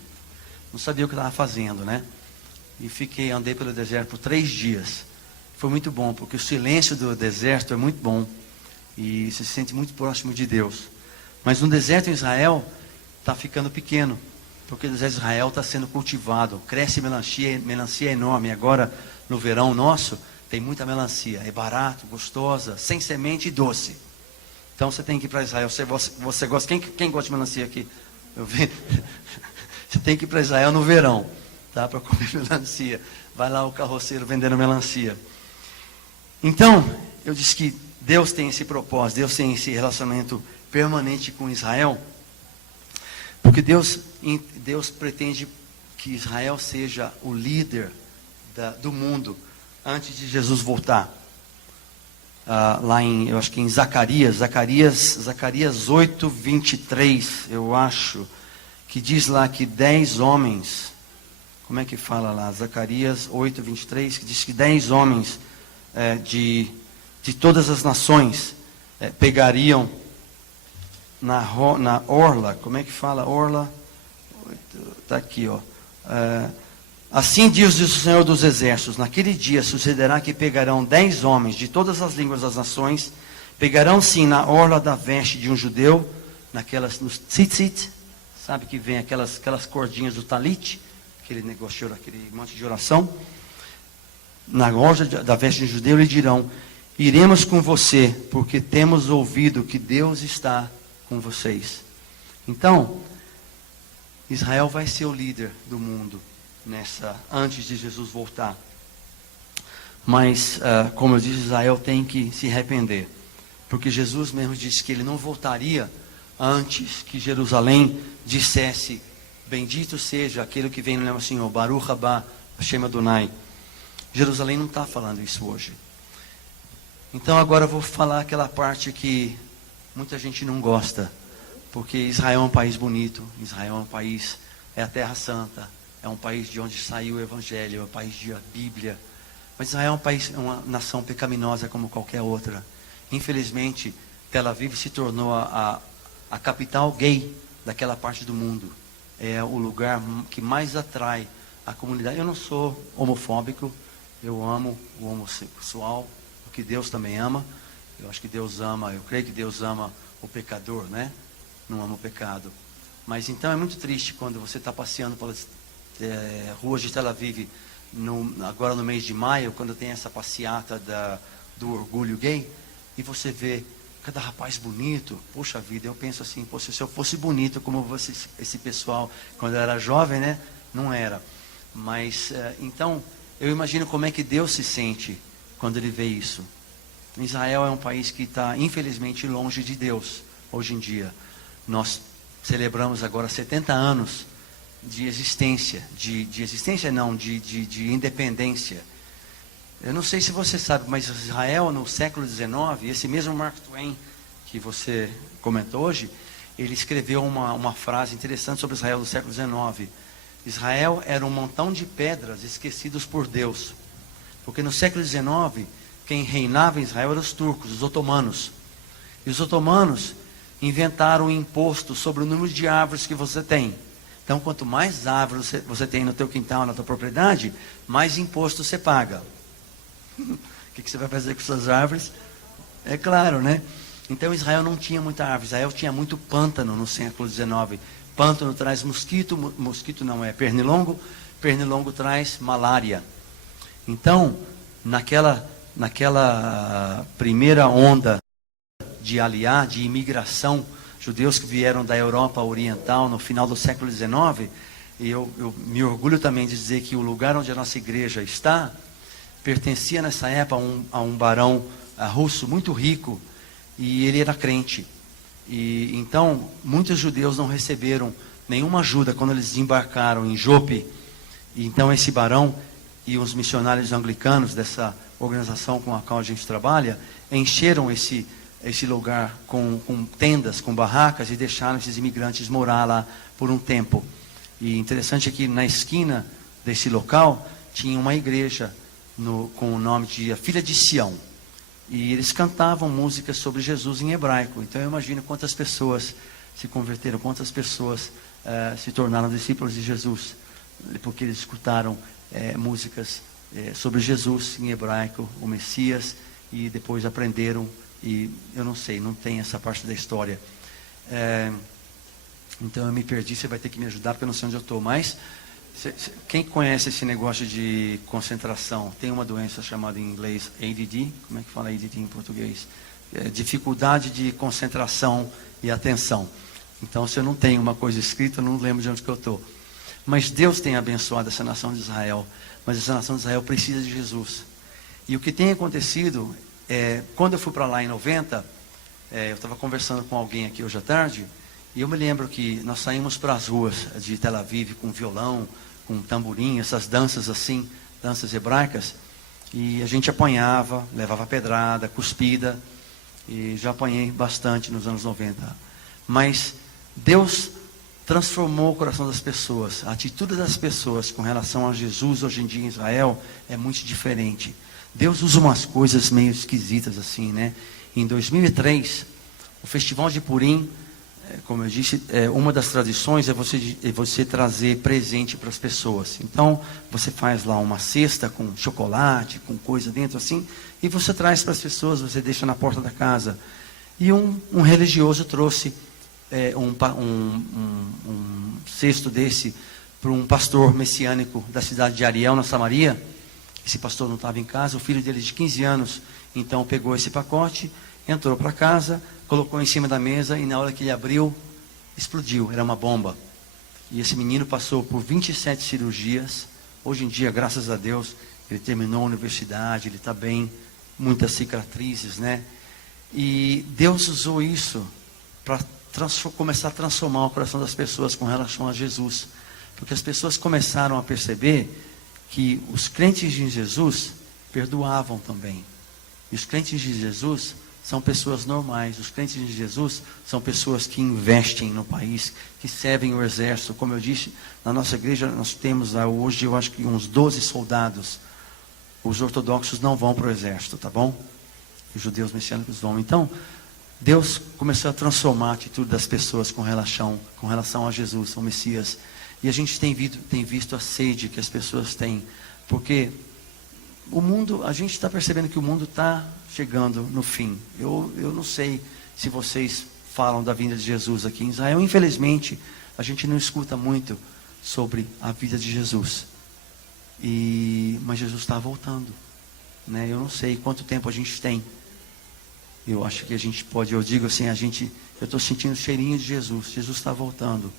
Não sabia o que estava fazendo, né? E andei pelo deserto por 3 dias. Foi muito bom, porque o silêncio do deserto é muito bom. E você se sente muito próximo de Deus. Mas no deserto em Israel, está ficando pequeno. Porque o deserto de Israel está sendo cultivado. Cresce melancia é enorme. Agora, no verão nosso, tem muita melancia. É barato, gostosa, sem semente e doce. Então você tem que ir para Israel. Você gosta? Quem gosta de melancia aqui? Eu vi. Você tem que ir para Israel no verão, tá? Para comer melancia. Vai lá o carroceiro vendendo melancia. Então, eu disse que Deus tem esse propósito, Deus tem esse relacionamento permanente com Israel, porque Deus pretende que Israel seja o líder do mundo antes de Jesus voltar. Eu acho que em Zacarias 8, 23, eu acho, que diz lá que 10 homens, como é que fala lá? Zacarias 8, 23, que diz que 10 homens de todas as nações pegariam na orla, como é que fala? Orla, está aqui, ó. Assim diz o Senhor dos Exércitos: naquele dia sucederá que pegarão 10 homens de todas as línguas das nações, pegarão sim na orla da veste de um judeu, nos tzitzit, sabe que vem aquelas cordinhas do talit, aquele negócio, aquele monte de oração, na orla da veste de um judeu, lhe dirão: iremos com você, porque temos ouvido que Deus está com vocês. Então, Israel vai ser o líder do mundo antes de Jesus voltar. Mas, como eu disse, Israel tem que se arrepender, porque Jesus mesmo disse que ele não voltaria antes que Jerusalém dissesse: bendito seja aquele que vem no nome do Senhor, Baruch Haba Hashem Adonai. Jerusalém não está falando isso hoje. Então agora eu vou falar aquela parte que muita gente não gosta, porque Israel é um país bonito, Israel é um país, é a Terra Santa, é um país de onde saiu o Evangelho, é um país de Bíblia. Mas Israel é uma nação pecaminosa como qualquer outra. Infelizmente, Tel Aviv se tornou a capital gay daquela parte do mundo. É o lugar que mais atrai a comunidade. Eu não sou homofóbico, eu amo o homossexual, porque Deus também ama. Eu acho que Deus ama, eu creio que Deus ama o pecador, né? Não ama o pecado. Mas então é muito triste quando você está passeando pelas ruas de Tel Aviv, agora no mês de maio, quando tem essa passeata do orgulho gay, e você vê cada rapaz bonito. Poxa vida, eu penso assim: se eu fosse bonito como esse pessoal quando eu era jovem, né? Não era. Mas então eu imagino como é que Deus se sente quando ele vê isso. Israel é um país que está infelizmente longe de Deus hoje em dia. Nós celebramos agora 70 anos de existência, de independência. Eu não sei se você sabe, mas Israel no século XIX, esse mesmo Mark Twain que você comentou hoje, ele escreveu uma frase interessante sobre Israel do século XIX. Israel era um montão de pedras esquecidos por Deus. Porque no século XIX, quem reinava em Israel eram os turcos, os otomanos. E os otomanos inventaram um imposto sobre o número de árvores que você tem. Então, quanto mais árvores você tem no teu quintal, na tua propriedade, mais imposto você paga. O que você vai fazer com suas árvores? É claro, né? Então, Israel não tinha muita árvore. Israel tinha muito pântano no século XIX. Pântano traz mosquito não é pernilongo. Pernilongo traz malária. Então, naquela primeira onda de imigração, judeus que vieram da Europa Oriental no final do século XIX, e eu me orgulho também de dizer que o lugar onde a nossa igreja está, pertencia nessa época a um barão russo muito rico, e ele era crente. E então, muitos judeus não receberam nenhuma ajuda quando eles desembarcaram em Jope. E então esse barão e os missionários anglicanos dessa organização com a qual a gente trabalha, encheram esse lugar com tendas, com barracas, e deixaram esses imigrantes morar lá por um tempo. E interessante é que na esquina desse local tinha uma igreja com o nome de A Filha de Sião. E eles cantavam músicas sobre Jesus em hebraico. Então eu imagino quantas pessoas se converteram, quantas pessoas se tornaram discípulos de Jesus, porque eles escutaram músicas sobre Jesus em hebraico, o Messias, e depois aprenderam. E eu não sei, não tem essa parte da história. Então eu me perdi, você vai ter que me ajudar, porque eu não sei onde eu estou. Mas quem conhece esse negócio de concentração, tem uma doença chamada em inglês ADD, como é que fala ADD em português? Dificuldade de concentração e atenção. Então, se eu não tenho uma coisa escrita, eu não lembro de onde que eu estou. Mas Deus tem abençoado essa nação de Israel, mas essa nação de Israel precisa de Jesus. E o que tem acontecido, quando eu fui para lá em 90, eu estava conversando com alguém aqui hoje à tarde, e eu me lembro que nós saímos para as ruas de Tel Aviv com violão, com tamborim, essas danças assim, danças hebraicas, e a gente apanhava, levava pedrada, cuspida, e já apanhei bastante nos anos 90. Mas Deus transformou o coração das pessoas. A atitude das pessoas com relação a Jesus hoje em dia em Israel é muito diferente. Deus usa umas coisas meio esquisitas assim, né? Em 2003, o Festival de Purim, como eu disse, uma das tradições é você trazer presente para as pessoas. Então, você faz lá uma cesta com chocolate, com coisa dentro assim, e você traz para as pessoas, você deixa na porta da casa. E um religioso trouxe um cesto desse para um pastor messiânico da cidade de Ariel, na Samaria. Esse pastor não estava em casa, o filho dele de 15 anos, então pegou esse pacote, entrou para casa, colocou em cima da mesa, e na hora que ele abriu, explodiu, era uma bomba. E esse menino passou por 27 cirurgias. Hoje em dia, graças a Deus, ele terminou a universidade, ele está bem, muitas cicatrizes, né? E Deus usou isso para começar a transformar o coração das pessoas com relação a Jesus. Porque as pessoas começaram a perceber que os crentes de Jesus perdoavam também. E os crentes de Jesus são pessoas normais. Os crentes de Jesus são pessoas que investem no país, que servem o exército. Como eu disse, na nossa igreja nós temos hoje, eu acho que uns 12 soldados. Os ortodoxos não vão para o exército, tá bom? Os judeus messiânicos vão. Então, Deus começou a transformar a atitude das pessoas com relação a Jesus, ao Messias. E a gente tem visto a sede que as pessoas têm. Porque o mundo, a gente está percebendo que o mundo está chegando no fim. Eu não sei se vocês falam da vinda de Jesus aqui em Israel. Infelizmente, a gente não escuta muito sobre a vida de Jesus. Mas Jesus está voltando, né? Eu não sei quanto tempo a gente tem. Eu acho que a gente pode, eu digo assim, eu estou sentindo o cheirinho de Jesus. Jesus está voltando.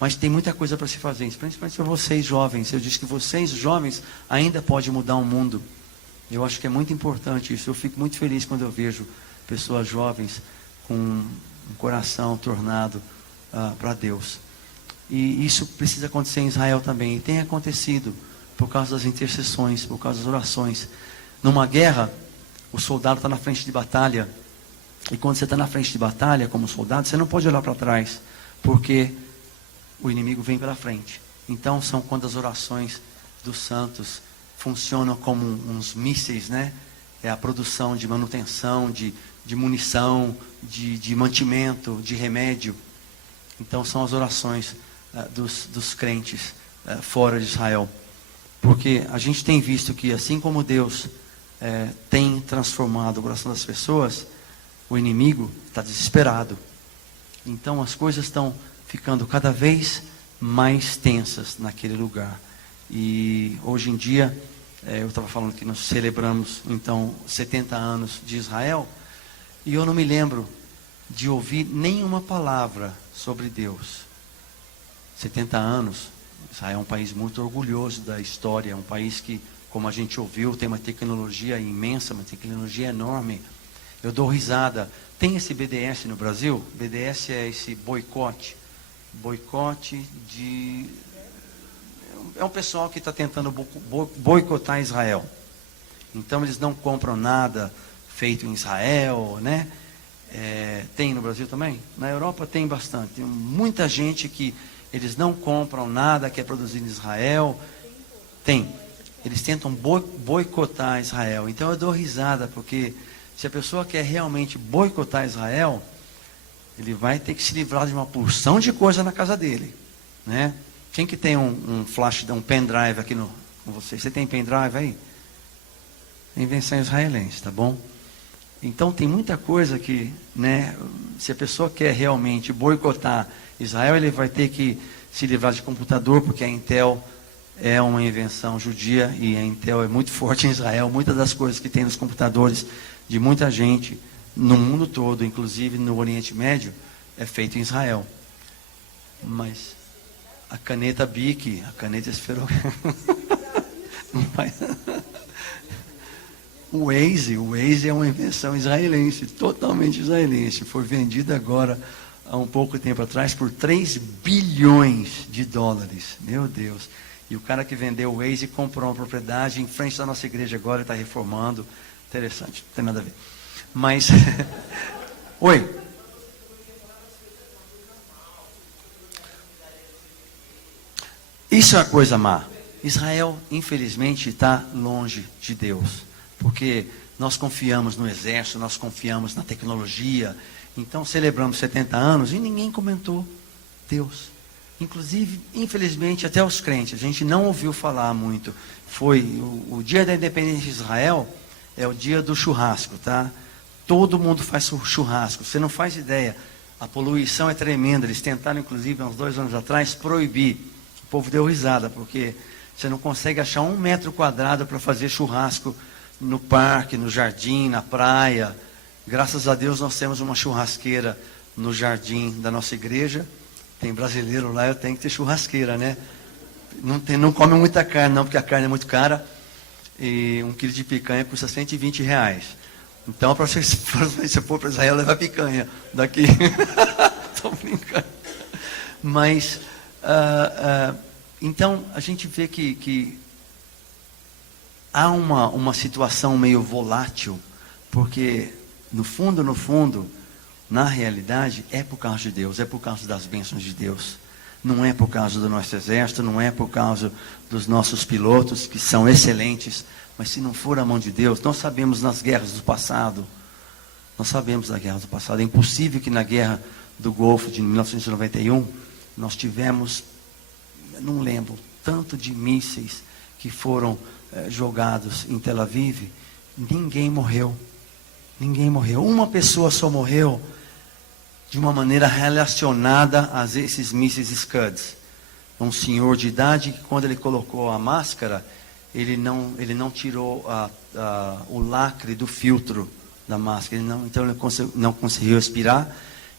Mas tem muita coisa para se fazer, principalmente para vocês jovens. Eu disse que vocês jovens ainda podem mudar o mundo. Eu acho que é muito importante isso. Eu fico muito feliz quando eu vejo pessoas jovens com um coração tornado para Deus. E isso precisa acontecer em Israel também. E tem acontecido por causa das intercessões, por causa das orações. Numa guerra, o soldado está na frente de batalha. E quando você está na frente de batalha, como soldado, você não pode olhar para trás, porque o inimigo vem pela frente. Então são quando as orações dos santos funcionam como uns mísseis, né? É a produção de manutenção, de munição, de mantimento, de remédio. Então são as orações dos crentes fora de Israel. Porque a gente tem visto que assim como Deus tem transformado o coração das pessoas, o inimigo está desesperado. Então as coisas estão ficando cada vez mais tensas naquele lugar. E hoje em dia, eu estava falando que nós celebramos então 70 anos de Israel, e eu não me lembro de ouvir nenhuma palavra sobre Deus. 70 anos, Israel é um país muito orgulhoso da história, é um país que, como a gente ouviu, tem uma tecnologia imensa, uma tecnologia enorme. Eu dou risada. Tem esse BDS no Brasil? BDS é esse boicote de é um pessoal que está tentando boicotar Israel. Então eles não compram nada feito em Israel, né? Tem no Brasil também? Na Europa tem bastante. Tem muita gente que eles não compram nada que é produzido em Israel. Tem. Eles tentam boicotar Israel. Então eu dou risada, porque se a pessoa quer realmente boicotar Israel, ele vai ter que se livrar de uma porção de coisa na casa dele, né? Quem que tem um flash, um pendrive aqui com você? Você tem pendrive aí? Invenção israelense, tá bom? Então tem muita coisa que, né, se a pessoa quer realmente boicotar Israel, ele vai ter que se livrar de computador, porque a Intel é uma invenção judia e a Intel é muito forte em Israel. Muitas das coisas que tem nos computadores de muita gente no mundo todo, inclusive no Oriente Médio, é feito em Israel. Mas a caneta Bic, a caneta esferográfica, não vai... O Waze é uma invenção israelense, totalmente israelense. Foi vendido agora, há um pouco tempo atrás, por 3 bilhões de dólares. Meu Deus. E o cara que vendeu o Waze comprou uma propriedade em frente da nossa igreja agora, está reformando. Interessante, não tem nada a ver. Mas, oi. Isso é uma coisa má. Israel, infelizmente, está longe de Deus. Porque nós confiamos no exército, nós confiamos na tecnologia. Então celebramos 70 anos e ninguém comentou Deus. Inclusive, infelizmente, até os crentes, a gente não ouviu falar muito. Foi o dia da independência de Israel, é o dia do churrasco, tá? Todo mundo faz churrasco, você não faz ideia. A poluição é tremenda. Eles tentaram, inclusive, há uns 2 anos atrás, proibir. O povo deu risada, porque você não consegue achar 1 metro quadrado para fazer churrasco no parque, no jardim, na praia. Graças a Deus nós temos uma churrasqueira no jardim da nossa igreja. Tem brasileiro lá, eu tenho que ter churrasqueira, né? Não come muita carne não, porque a carne é muito cara. E 1 quilo de picanha custa R$120. Então, para você, se for para Israel, leva picanha daqui. Estou brincando. Mas, então, a gente vê que há uma situação meio volátil, porque no fundo, na realidade, é por causa de Deus, é por causa das bênçãos de Deus. Não é por causa do nosso exército, não é por causa dos nossos pilotos, que são excelentes, mas se não for a mão de Deus, nós sabemos nas guerras do passado, é impossível que na guerra do Golfo de 1991, nós tivemos, não lembro, tanto de mísseis que foram jogados em Tel Aviv, ninguém morreu. Uma pessoa só morreu de uma maneira relacionada a esses mísseis Scuds. Um senhor de idade que, quando ele colocou a máscara, ele não tirou o lacre do filtro da máscara. Então ele não conseguiu respirar,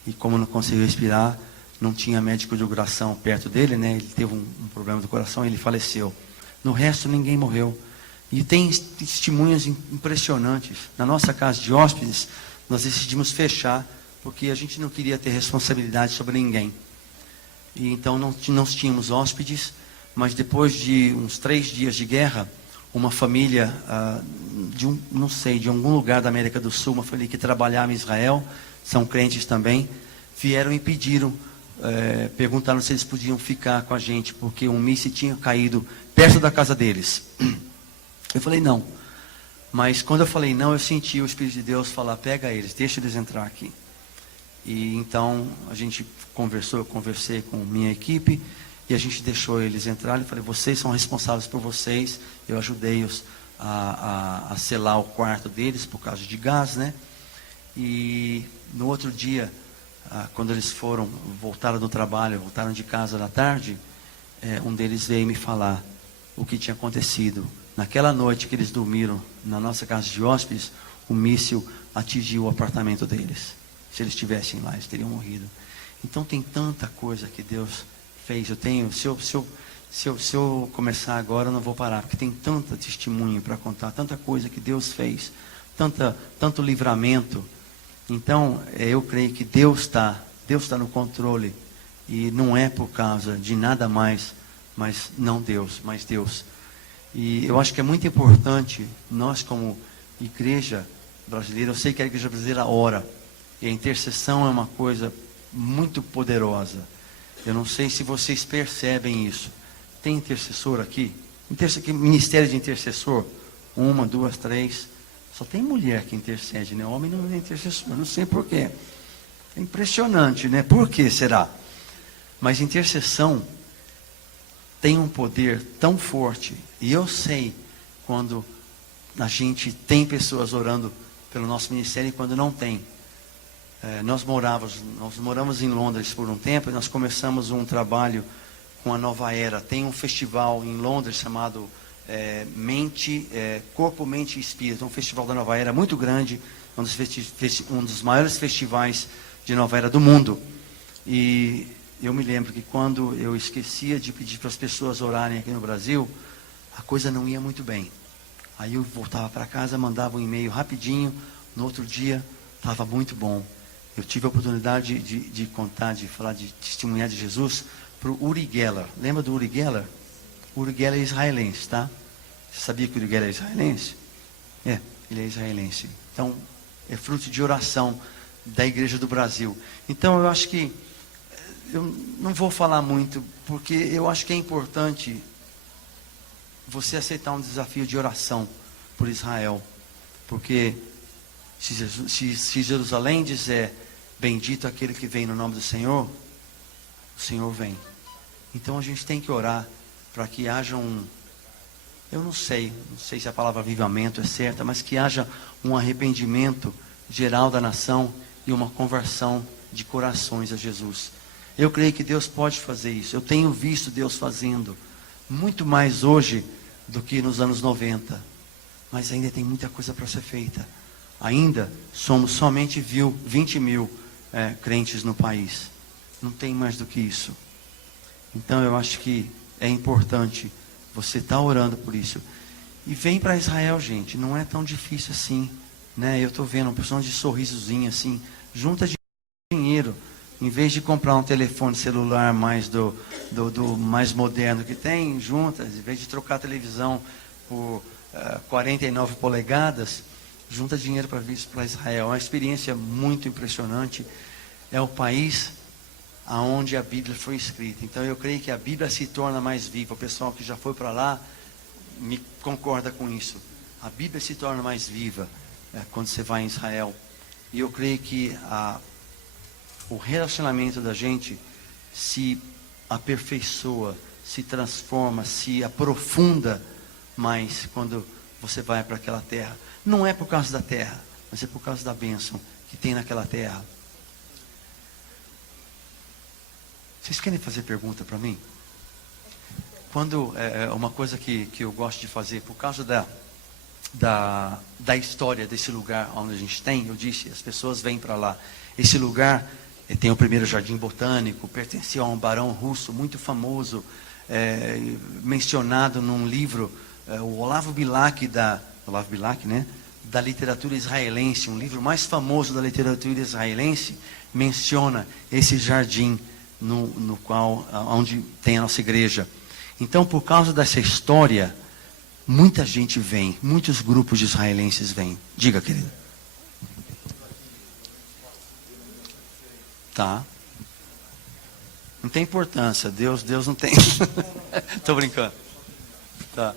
e como não conseguiu respirar, não tinha médico de coração perto dele, né? Ele teve um problema do coração e ele faleceu. No resto, ninguém morreu. E tem testemunhas impressionantes. Na nossa casa de hóspedes, nós decidimos fechar, porque a gente não queria ter responsabilidade sobre ninguém. E então não tínhamos hóspedes, mas depois de uns 3 dias de guerra, uma família de algum lugar da América do Sul, uma família que trabalhava em Israel, são crentes também, vieram e pediram, perguntaram se eles podiam ficar com a gente, porque um míssil tinha caído perto da casa deles. Eu falei não, mas quando eu falei não, eu senti o Espírito de Deus falar: pega eles, deixa eles entrar aqui. E então a gente eu conversei com minha equipe, e a gente deixou eles entrarem. Eu falei: vocês são responsáveis por vocês. Eu ajudei-os a selar o quarto deles, por causa de gás, né? E no outro dia, quando eles voltaram do trabalho, voltaram de casa da tarde, um deles veio me falar o que tinha acontecido. Naquela noite que eles dormiram na nossa casa de hóspedes, o míssil atingiu o apartamento deles. Se eles estivessem lá, eles teriam morrido. Então tem tanta coisa que Deus fez. Se eu começar agora, eu não vou parar, porque tem tanta testemunho para contar, tanta coisa que Deus fez, tanto livramento. Então, eu creio que Deus está no controle, e não é por causa de nada mais mas não Deus, mas Deus. E eu acho que é muito importante, nós como igreja brasileira, eu sei que a igreja brasileira ora, e a intercessão é uma coisa muito poderosa. Eu não sei se vocês percebem isso. Tem intercessor aqui? Ministério de intercessor? 1, 2, 3. Só tem mulher que intercede, né? Homem não é intercessor, não sei porquê. É impressionante, né? Por que será? Mas intercessão tem um poder tão forte. E eu sei quando a gente tem pessoas orando pelo nosso ministério e quando não tem. Nós moramos em Londres por um tempo e nós começamos um trabalho com a Nova Era. Tem um festival em Londres chamado Corpo, Mente e Espírito. Um festival da Nova Era muito grande, um dos maiores festivais de Nova Era do mundo. E eu me lembro que quando eu esquecia de pedir para as pessoas orarem aqui no Brasil, a coisa não ia muito bem. Aí eu voltava para casa, mandava um e-mail rapidinho, no outro dia estava muito bom. Eu tive a oportunidade de contar, de falar, de testemunhar de Jesus para o Uri Geller. Lembra do Uri Geller? O Uri Geller é israelense, tá? Você sabia que o Uri Geller é israelense? Ele é israelense. Então, é fruto de oração da Igreja do Brasil. Então, eu acho que eu não vou falar muito, porque eu acho que é importante você aceitar um desafio de oração por Israel. Porque se Jerusalém dizer, bendito aquele que vem no nome do Senhor, o Senhor vem. Então a gente tem que orar para que haja eu não sei se a palavra avivamento é certa, mas que haja um arrependimento geral da nação e uma conversão de corações a Jesus. Eu creio que Deus pode fazer isso. Eu tenho visto Deus fazendo muito mais hoje do que nos anos 90. Mas ainda tem muita coisa para ser feita. Ainda somos somente 20 mil crentes no país. Não tem mais do que isso. Então eu acho que é importante você estar orando por isso. E vem para Israel, gente. Não é tão difícil assim, né? Eu estou vendo uma pessoa de sorrisozinho assim. Junta dinheiro. Em vez de comprar um telefone celular mais do mais moderno que tem, junta. Em vez de trocar a televisão por 49 polegadas, junta dinheiro para vir para Israel. É uma experiência muito impressionante. É o país aonde a Bíblia foi escrita. Então eu creio que a Bíblia se torna mais viva. O pessoal que já foi para lá me concorda com isso. A Bíblia se torna mais viva quando você vai em Israel. E eu creio que o relacionamento da gente se aperfeiçoa, se transforma, se aprofunda mais quando você vai para aquela terra. Não é por causa da terra, mas é por causa da bênção que tem naquela terra. Vocês querem fazer pergunta para mim? Quando uma coisa que eu gosto de fazer, por causa da história desse lugar onde a gente tem, eu disse, as pessoas vêm para lá. Esse lugar tem o primeiro jardim botânico, pertencia a um barão russo muito famoso, mencionado num livro, o Olavo Bilac, né, da literatura israelense, um livro mais famoso da literatura israelense, menciona esse jardim no qual, onde tem a nossa igreja. Então, por causa dessa história, muita gente vem, muitos grupos de israelenses vêm. Diga, querido. Tá. Não tem importância. Deus não tem. Estou brincando. Tá.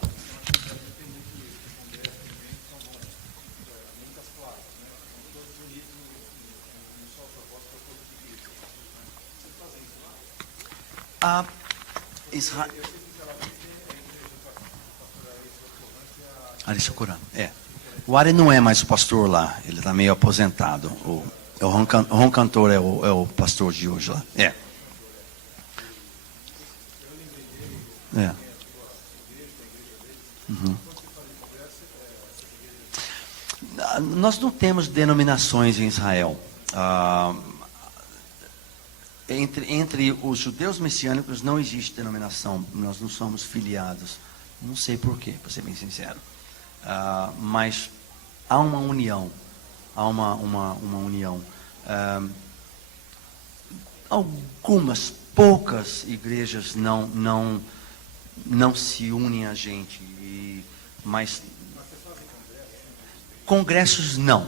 O Ari não é mais o pastor lá. Ele está meio aposentado. O Ron Cantor é o pastor de hoje lá. Uhum. Nós não temos denominações em Israel. Entre os judeus messiânicos não existe denominação. Nós não somos filiados. Não sei porquê, para ser bem sincero. Mas há uma união. Há uma união. Algumas poucas igrejas não não se unem a gente. Mas congressos não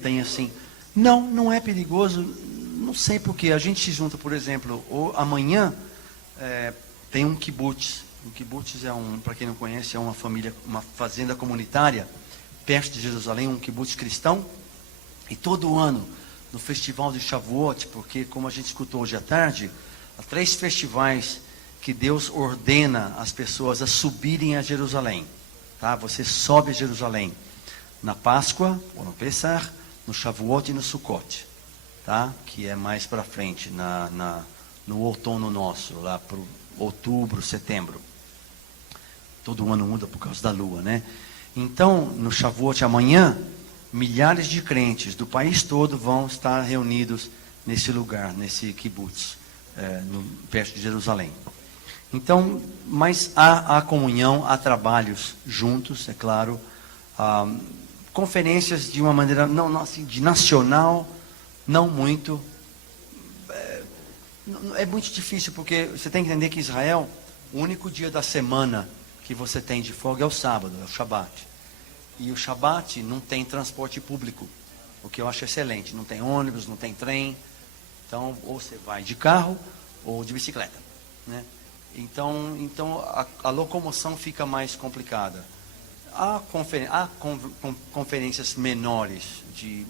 tem assim. Não é perigoso. Não sei porque. A gente se junta, por exemplo, amanhã tem um kibbutz. Um kibbutz para quem não conhece, é uma família, uma fazenda comunitária perto de Jerusalém, um kibbutz cristão. E todo ano, no festival de Shavuot, porque como a gente escutou hoje à tarde, há 3 festivais que Deus ordena as pessoas a subirem a Jerusalém. Tá? Você sobe a Jerusalém na Páscoa, ou no Pesach, no Shavuot e no Sukkot. Tá? Que é mais para frente, no outono nosso, lá para outubro, setembro. Todo ano muda por causa da lua, né? Então, no Shavuot amanhã, milhares de crentes do país todo vão estar reunidos nesse lugar, nesse kibbutz, perto de Jerusalém. Então, mas há comunhão, há trabalhos juntos, é claro, conferências de uma maneira, não assim, de nacional, não muito. É muito difícil, porque você tem que entender que Israel, o único dia da semana que você tem de folga é o sábado, é o Shabat. E o Shabat não tem transporte público, o que eu acho excelente. Não tem ônibus, não tem trem. Então, ou você vai de carro ou de bicicleta, né? Então a locomoção fica mais complicada. Há conferências menores de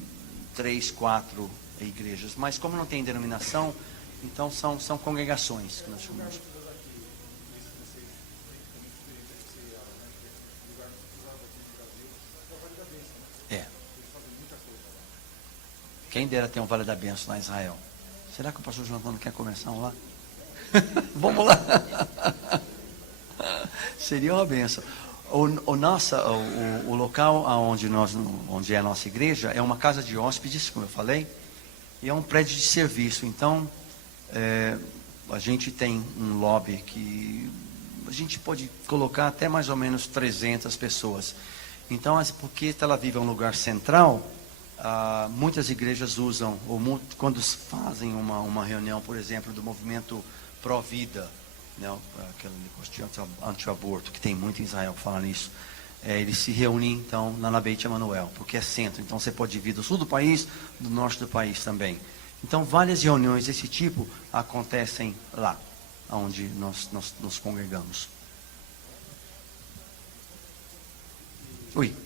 3, 4 igrejas, mas como não tem denominação, então são congregações que nós chamamos. Quem dera ter um Vale da Bênção lá em Israel. Será que o pastor João não quer começar um lá? Vamos lá. Seria uma bênção. O local onde é a nossa igreja é uma casa de hóspedes, como eu falei, e é um prédio de serviço. Então, a gente tem um lobby que a gente pode colocar até mais ou menos 300 pessoas. Então, porque Tel Aviv é um lugar central, muitas igrejas usam, quando fazem uma reunião, por exemplo, do movimento pró-vida, né, aquele negócio de anti-aborto, que tem muito em Israel que fala nisso, eles se reúnem então lá na Beit Emanuel, porque é centro, então você pode vir do sul do país, do norte do país também. Então várias reuniões desse tipo acontecem lá, onde nós nos congregamos. Oi.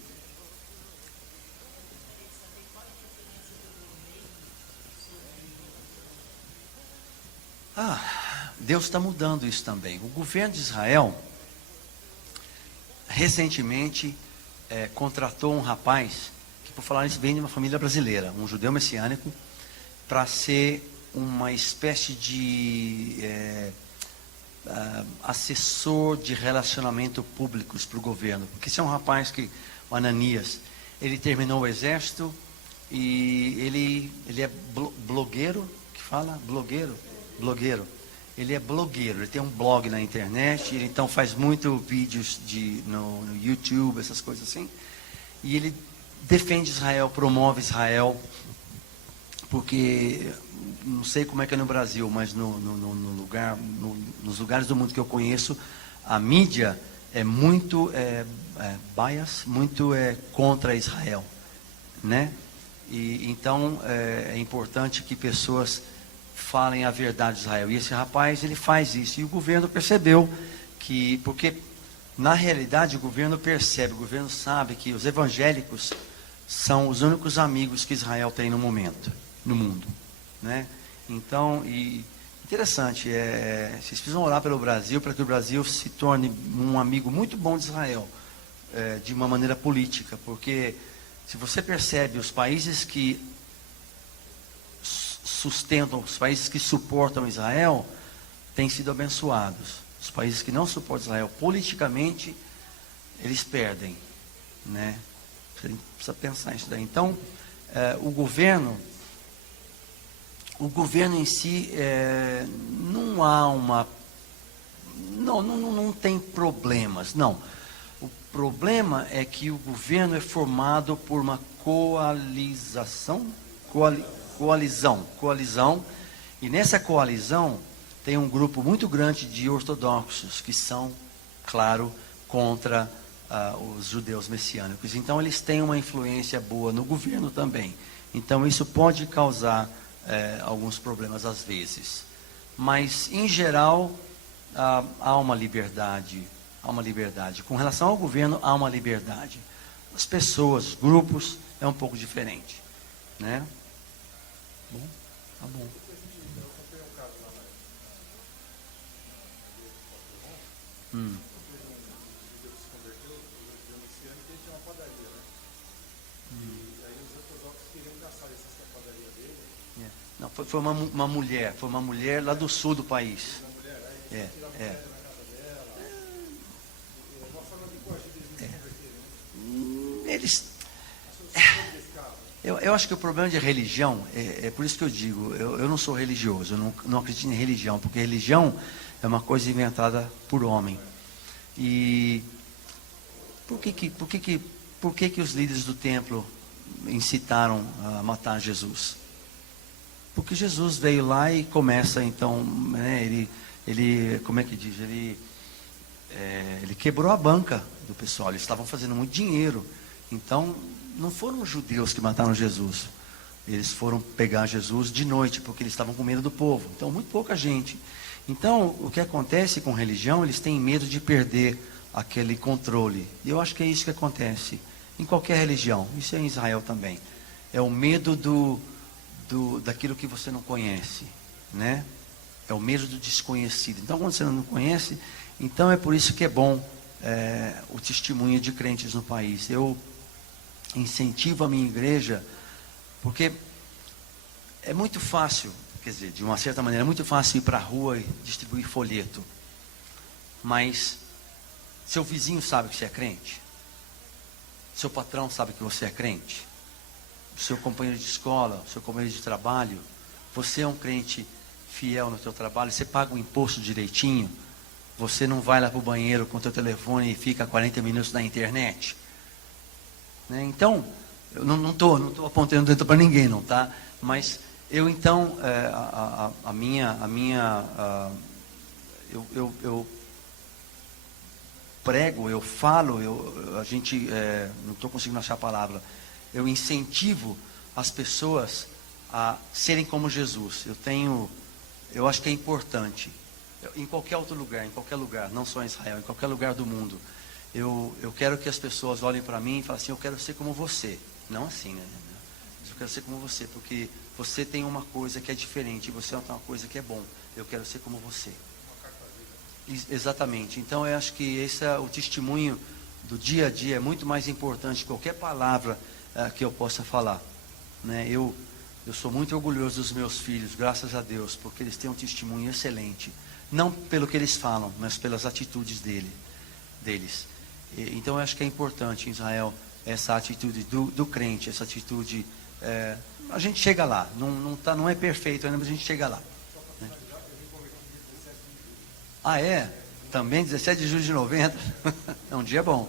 Deus está mudando isso também. O governo de Israel, recentemente, contratou um rapaz, que por falar isso vem de uma família brasileira, um judeu messiânico, para ser uma espécie de assessor de relacionamento públicos para o governo. Porque esse é um rapaz que, o Ananias, ele terminou o exército e ele é blogueiro, que fala? Blogueiro. Ele é blogueiro, ele tem um blog na internet, ele então faz muito vídeos no YouTube, essas coisas assim. E ele defende Israel, promove Israel, porque não sei como é que é no Brasil, mas nos lugares do mundo que eu conheço, a mídia é muito bias, muito contra Israel, né? E então é importante que pessoas falem a verdade de Israel. E esse rapaz, ele faz isso. E o governo percebeu que, porque na realidade o governo sabe que os evangélicos são os únicos amigos que Israel tem no momento, no mundo, né? Então, interessante, vocês precisam orar pelo Brasil, para que o Brasil se torne um amigo muito bom de Israel, de uma maneira política, porque se você percebe, os países que sustentam, os países que suportam Israel, têm sido abençoados. Os países que não suportam Israel politicamente, eles perdem, né? Você precisa pensar nisso daí. Então, o governo em si, não há não tem problemas, não. O problema é que o governo é formado por uma coalizão, e nessa coalizão tem um grupo muito grande de ortodoxos que são, claro, contra os judeus messiânicos. Então, eles têm uma influência boa no governo também. Então, isso pode causar alguns problemas às vezes. Mas, em geral, há uma liberdade. Há uma liberdade. Com relação ao governo, há uma liberdade. As pessoas, grupos, é um pouco diferente. Né? Bom, tá bom. Não, foi uma mulher lá do sul do país. Eles, eu acho que o problema de religião, é por isso que eu digo, eu não sou religioso, eu não acredito em religião, porque religião é uma coisa inventada por homem. E por que os líderes do templo incitaram a matar Jesus? Porque Jesus veio lá e começa, então, né, ele como é que diz? Ele quebrou a banca do pessoal, eles estavam fazendo muito dinheiro. Então, não foram os judeus que mataram Jesus. Eles foram pegar Jesus de noite, porque eles estavam com medo do povo. Então, muito pouca gente. Então, o que acontece com religião, eles têm medo de perder aquele controle. E eu acho que é isso que acontece em qualquer religião. Isso é em Israel também. É o medo daquilo que você não conhece, né? É o medo do desconhecido. Então, quando você não conhece, então é por isso que é bom o testemunho de crentes no país. Eu incentivo a minha igreja, porque é muito fácil, quer dizer, de uma certa maneira, é muito fácil ir para a rua e distribuir folheto. Mas seu vizinho sabe que você é crente? Seu patrão sabe que você é crente? O seu companheiro de escola, o seu companheiro de trabalho, você é um crente fiel no seu trabalho, você paga o imposto direitinho, você não vai lá para o banheiro com o seu telefone e fica 40 minutos na internet. Né? Então, eu não estou apontando dedo para ninguém, não, tá? Mas eu então, eu prego, eu falo, não estou conseguindo achar a palavra, eu incentivo as pessoas a serem como Jesus. Eu acho que é importante, em qualquer outro lugar, não só em Israel, em qualquer lugar do mundo, eu quero que as pessoas olhem para mim e falem assim, eu quero ser como você. Não assim, né? Eu quero ser como você, porque você tem uma coisa que é diferente, e você tem uma coisa que é bom. Eu quero ser como você. Exatamente. Então eu acho que o testemunho do dia a dia é muito mais importante que qualquer palavra que eu possa falar. Né? Eu sou muito orgulhoso dos meus filhos, graças a Deus, porque eles têm um testemunho excelente. Não pelo que eles falam, mas pelas atitudes deles. Então eu acho que é importante em Israel essa atitude do crente, essa atitude. A gente chega lá, não é perfeito ainda, mas a gente chega lá. Né? Ah, é? Também 17 de julho de 90? É um dia bom.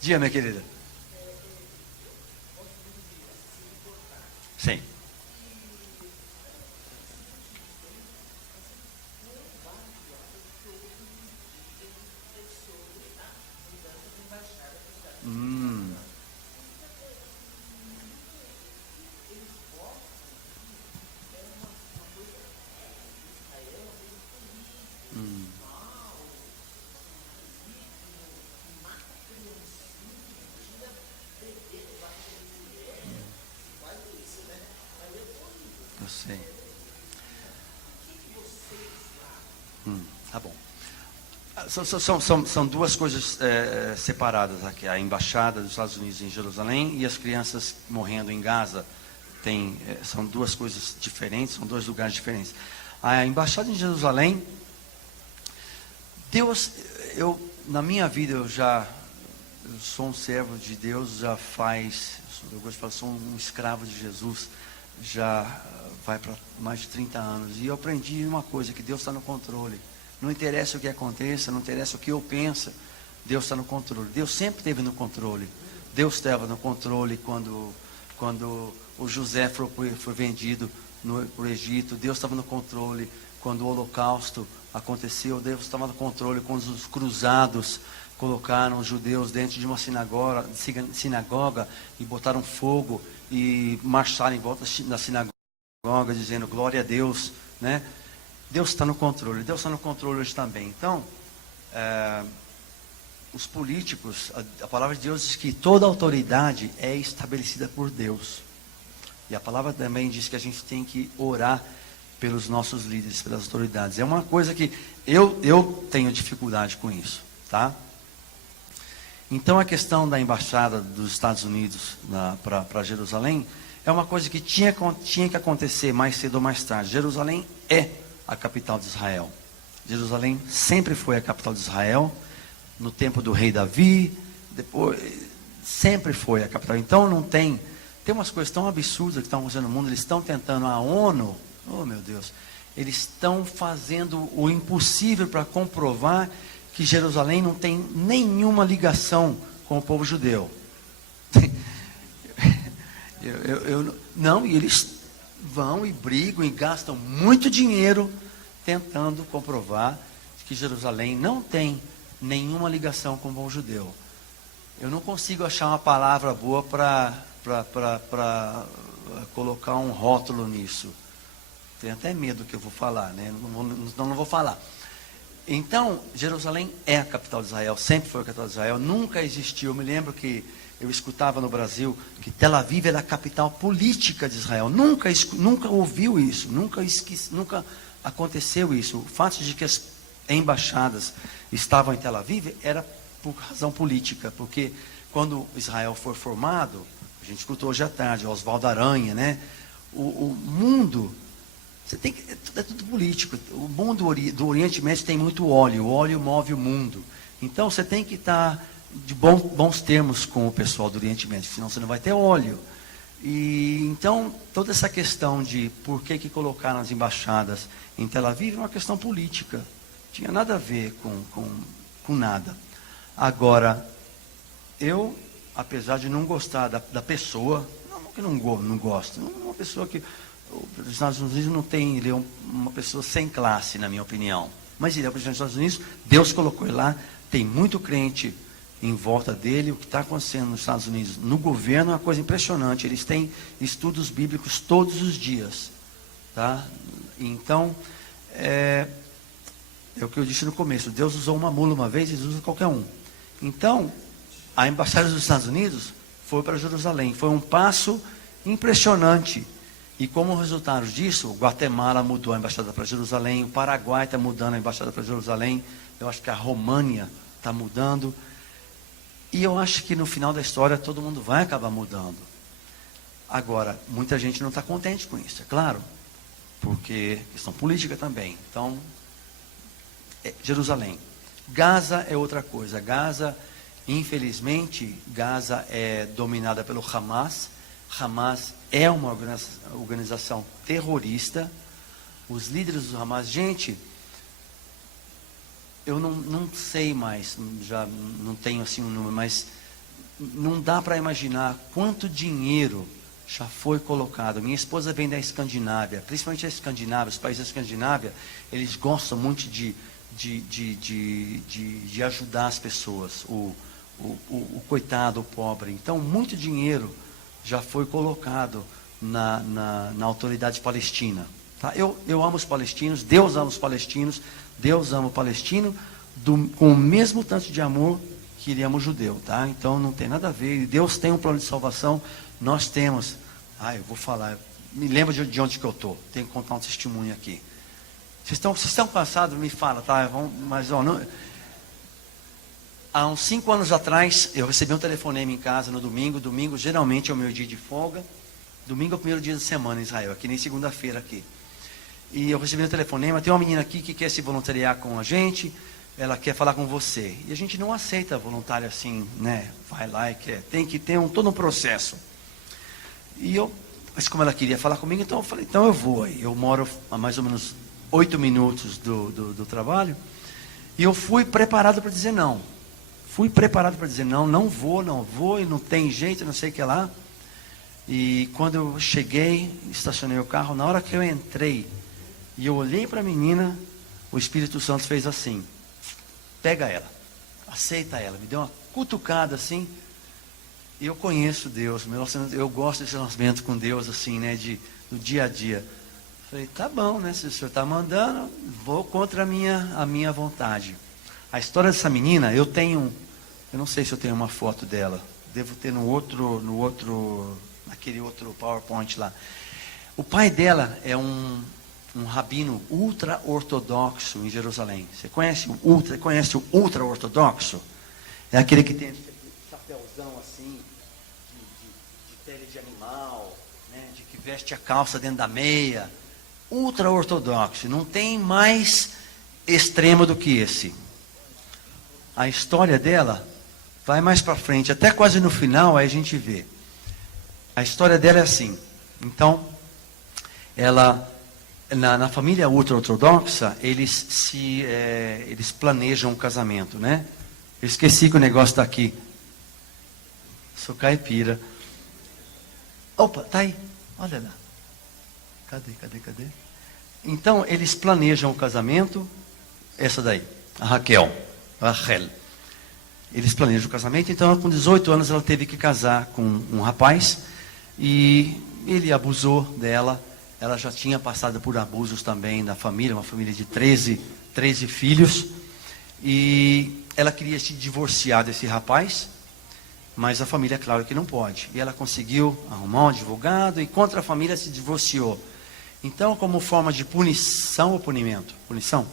Dia, minha querida. Sim. Eu sei. Tá bom. São duas coisas separadas aqui. A embaixada dos Estados Unidos em Jerusalém e as crianças morrendo em Gaza. São duas coisas diferentes, são dois lugares diferentes. A embaixada em Jerusalém, Deus, na minha vida eu sou um servo de Deus, eu gosto de falar, sou um escravo de Jesus, já vai para mais de 30 anos. E eu aprendi uma coisa, que Deus está no controle. Não interessa o que aconteça, não interessa o que eu penso, Deus está no controle. Deus sempre esteve no controle. Deus estava no controle quando o José foi vendido para o Egito. Deus estava no controle quando o Holocausto aconteceu, Deus estava no controle. Quando os cruzados colocaram os judeus dentro de uma sinagoga e botaram fogo e marcharam em volta da sinagoga dizendo glória a Deus, né? Deus está no controle. Deus está no controle hoje também. Então, os políticos, a palavra de Deus diz que toda autoridade é estabelecida por Deus. E a palavra também diz que a gente tem que orar pelos nossos líderes, pelas autoridades. É uma coisa que eu tenho dificuldade com isso, tá? Então a questão da embaixada dos Estados Unidos para Jerusalém é uma coisa que tinha que acontecer mais cedo ou mais tarde. Jerusalém é a capital de Israel. Jerusalém sempre foi a capital de Israel. No tempo do rei Davi, depois, sempre foi a capital. Então não tem umas coisas tão absurdas que estão acontecendo no mundo. Eles estão tentando, a ONU, oh meu Deus, eles estão fazendo o impossível para comprovar que Jerusalém não tem nenhuma ligação com o povo judeu. Não, e eles vão e brigam e gastam muito dinheiro tentando comprovar que Jerusalém não tem nenhuma ligação com o povo judeu. Eu não consigo achar uma palavra boa para colocar um rótulo nisso. Tenho até medo que eu vou falar, né? Não vou falar. Então, Jerusalém é a capital de Israel, sempre foi a capital de Israel, nunca existiu. Eu me lembro que eu escutava no Brasil que Tel Aviv era a capital política de Israel. Nunca ouviu isso, nunca aconteceu isso. O fato de que as embaixadas estavam em Tel Aviv era por razão política, porque quando Israel foi formado, a gente escutou hoje à tarde, Oswaldo Aranha, né? O mundo, é tudo político. O mundo do Oriente Médio tem muito óleo, o óleo move o mundo. Então você tem que estar de bons termos com o pessoal do Oriente Médio, senão você não vai ter óleo. E então toda essa questão de por que colocaram as embaixadas em Tel Aviv é uma questão política. Tinha nada a ver com nada. Agora, eu, apesar de não gostar da pessoa, não que não gosto, uma pessoa que os Estados Unidos não tem, ele é uma pessoa sem classe, na minha opinião. Mas ele é o presidente dos Estados Unidos, Deus colocou ele lá, tem muito crente em volta dele. O que está acontecendo nos Estados Unidos, no governo, é uma coisa impressionante. Eles têm estudos bíblicos todos os dias, tá? Então, é o que eu disse no começo, Deus usou uma mula uma vez, Ele usa qualquer um. Então, a embaixada dos Estados Unidos foi para Jerusalém, foi um passo impressionante. E como resultado disso, o Guatemala mudou a embaixada para Jerusalém, o Paraguai está mudando a embaixada para Jerusalém, eu acho que a România está mudando. E eu acho que no final da história todo mundo vai acabar mudando. Agora, muita gente não está contente com isso, é claro, porque questão política também. Então, Jerusalém. Gaza é outra coisa. Gaza, infelizmente, Gaza é dominada pelo Hamas. Hamas é uma organização terrorista. Os líderes do Hamas, gente, eu não sei mais, já não tenho assim um número, mas não dá para imaginar quanto dinheiro já foi colocado. Minha esposa vem da Escandinávia, principalmente a Escandinávia, os países da Escandinávia, eles gostam muito de ajudar as pessoas, o coitado, o pobre. Então, muito dinheiro já foi colocado na autoridade palestina. Tá? Eu amo os palestinos, Deus ama os palestinos, Deus ama o palestino com o mesmo tanto de amor que ele ama o judeu. Tá? Então, não tem nada a ver. Deus tem um plano de salvação, nós temos. Eu vou falar, me lembro de onde que eu estou, tenho que contar um testemunho aqui. Vocês estão cansados? Me fala, tá? Há uns 5 anos atrás, eu recebi um telefonema em casa no domingo. Domingo geralmente é o meu dia de folga. Domingo é o primeiro dia da semana em Israel, aqui nem segunda-feira aqui. E eu recebi um telefonema, tem uma menina aqui que quer se voluntariar com a gente, ela quer falar com você. E a gente não aceita voluntário assim, né? Vai lá e quer. Tem que ter todo um processo. Mas como ela queria falar comigo, então eu falei, então eu vou aí. Eu moro a mais ou menos 8 minutos do trabalho, e eu fui preparado para dizer não. Não vou, e não tem jeito, não sei o que lá. E quando eu cheguei, estacionei o carro, na hora que eu entrei E eu olhei para a menina, o Espírito Santo fez assim: pega ela, aceita ela. Me deu uma cutucada assim. E eu conheço Deus, eu gosto desse relacionamento com Deus assim, né, do dia a dia. Falei, tá bom, né, se o senhor está mandando, vou contra a minha vontade. A história dessa menina, eu não sei se eu tenho uma foto dela, devo ter naquele outro PowerPoint lá. O pai dela é um rabino ultra-ortodoxo em Jerusalém. Você conhece o ultra-ortodoxo? É aquele que tem esse chapéuzão assim, de pele de animal, né, de que veste a calça dentro da meia. Ultra-ortodoxo. Não tem mais extremo do que esse. A história dela vai mais para frente, até quase no final, aí a gente vê. A história dela é assim. Então, ela, na família ultra-ortodoxa, eles planejam um casamento, né? Eu esqueci que o negócio está aqui. Sou caipira. Opa, tá aí. Olha lá. Cadê? Então, eles planejam o casamento. Essa daí, a Rachel. Eles planejam o casamento. Então, com 18 anos, ela teve que casar com um rapaz. E ele abusou dela. Ela já tinha passado por abusos também da família. Uma família de 13 filhos. E ela queria se divorciar desse rapaz. Mas a família, claro que não pode. E ela conseguiu arrumar um advogado. E contra a família se divorciou. Então, como forma de punição ou punimento? Punição.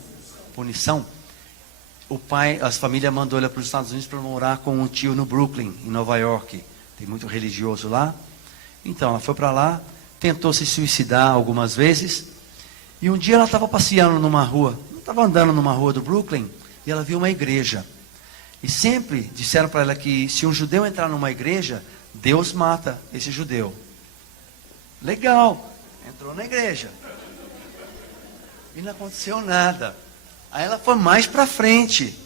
A família mandou ela para os Estados Unidos para morar com um tio no Brooklyn, em Nova York. Tem muito religioso lá. Então, ela foi para lá, tentou se suicidar algumas vezes. E um dia ela estava passeando numa rua, estava andando numa rua do Brooklyn, e ela viu uma igreja. E sempre disseram para ela que se um judeu entrar numa igreja, Deus mata esse judeu. Legal. Entrou na igreja. E não aconteceu nada. Aí ela foi mais para frente.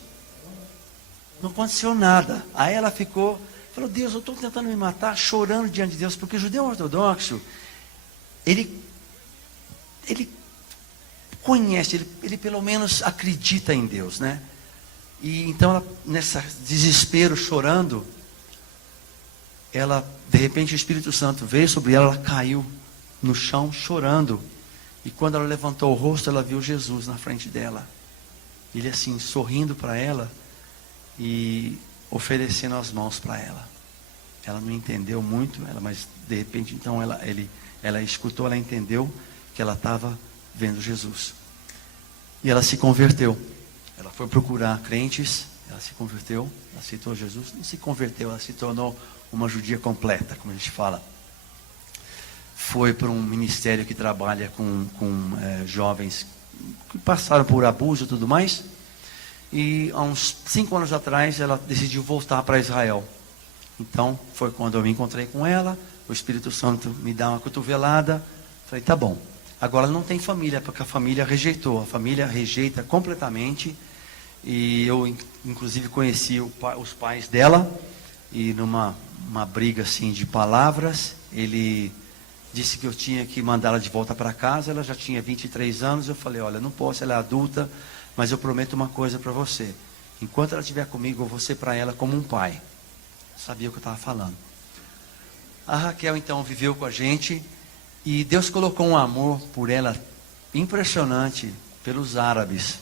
Não aconteceu nada. Aí ela falou, Deus, eu estou tentando me matar, chorando diante de Deus, porque o judeu ortodoxo, ele conhece, ele pelo menos acredita em Deus, né? E então, ela, nesse desespero, chorando, de repente o Espírito Santo veio sobre ela, ela caiu no chão chorando. E quando ela levantou o rosto, ela viu Jesus na frente dela. Ele assim, sorrindo para ela e oferecendo as mãos para ela. Ela não entendeu muito, mas de repente então ela escutou, ela entendeu que ela estava vendo Jesus. E ela se converteu. Ela foi procurar crentes, ela se converteu, ela aceitou Jesus. Não se converteu, ela se tornou uma judia completa, como a gente fala. Foi para um ministério que trabalha com jovens que passaram por abuso e tudo mais. E há uns 5 anos atrás ela decidiu voltar para Israel. Então foi quando eu me encontrei com ela. O Espírito Santo me dá uma cotovelada. Falei, tá bom. Agora não tem família, porque a família rejeitou. A família rejeita completamente. E eu inclusive conheci os pais dela. E numa briga assim de palavras, ele disse que eu tinha que mandá-la de volta para casa. Ela já tinha 23 anos. Eu falei, olha, não posso, ela é adulta, mas eu prometo uma coisa para você. Enquanto ela estiver comigo, eu vou ser para ela como um pai. Sabia o que eu estava falando. A Raquel então viveu com a gente. E Deus colocou um amor por ela impressionante pelos árabes.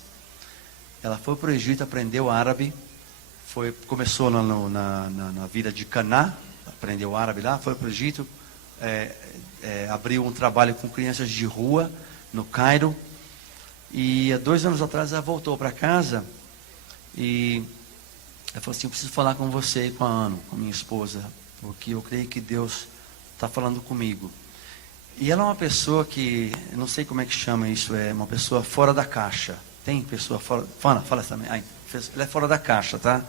Ela foi para o Egito, aprendeu árabe. Começou na vida de Caná, aprendeu árabe lá, foi para o Egito. Abriu um trabalho com crianças de rua no Cairo. E há 2 anos atrás ela voltou para casa e ela falou assim, eu preciso falar com você e com a Ana, com a minha esposa, porque eu creio que Deus está falando comigo. E ela é uma pessoa que, eu não sei como é que chama isso, é uma pessoa fora da caixa. Tem pessoa fora, fala também. Ela é fora da caixa, tá?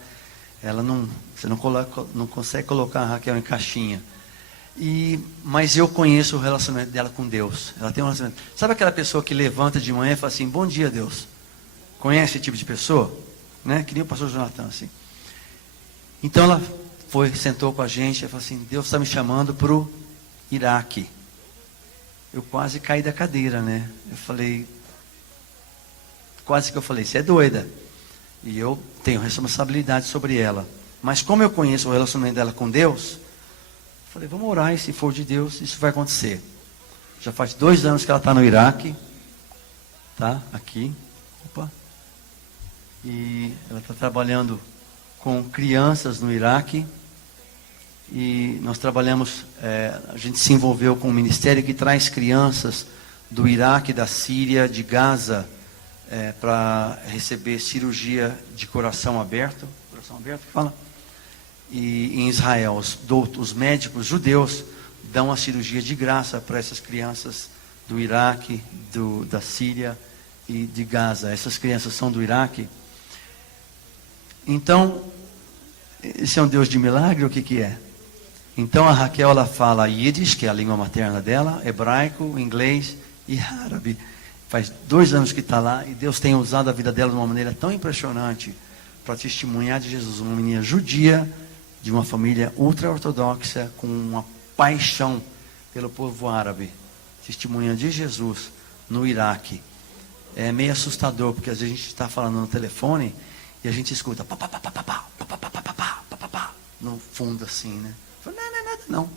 Você não consegue colocar a Raquel em caixinha. Mas eu conheço o relacionamento dela com Deus. Ela tem um relacionamento. Sabe aquela pessoa que levanta de manhã e fala assim, bom dia, Deus? Conhece esse tipo de pessoa? Né? Que nem o pastor Jonathan, assim. Então ela sentou com a gente e falou assim, Deus está me chamando para o Iraque. Eu quase caí da cadeira, né? Eu falei, quase que eu falei, você é doida. E eu tenho responsabilidade sobre ela. Mas como eu conheço o relacionamento dela com Deus, falei, vamos orar e se for de Deus, isso vai acontecer. Já faz 2 anos que ela está no Iraque. Tá? Aqui. Opa. E ela está trabalhando com crianças no Iraque. E nós trabalhamos, a gente se envolveu com um ministério que traz crianças do Iraque, da Síria, de Gaza, para receber cirurgia de coração aberto. Coração aberto, fala? E em Israel, os médicos judeus dão a cirurgia de graça para essas crianças do Iraque, da Síria e de Gaza. Essas crianças são do Iraque. Então, esse é um Deus de milagre, o que é? Então a Raquel, ela fala Yiddish, que é a língua materna dela, hebraico, inglês e árabe. Faz 2 anos que está lá e Deus tem usado a vida dela de uma maneira tão impressionante para testemunhar de Jesus. Uma menina judia, de uma família ultra-ortodoxa, com uma paixão pelo povo árabe. Testemunha de Jesus no Iraque. É meio assustador, porque às vezes a gente está falando no telefone e a gente escuta pá, pá, pá, pá, pá, pá, pá, pá, pá, pá, pá, pá, pá, no fundo assim, né? Eu falei, não é nada não.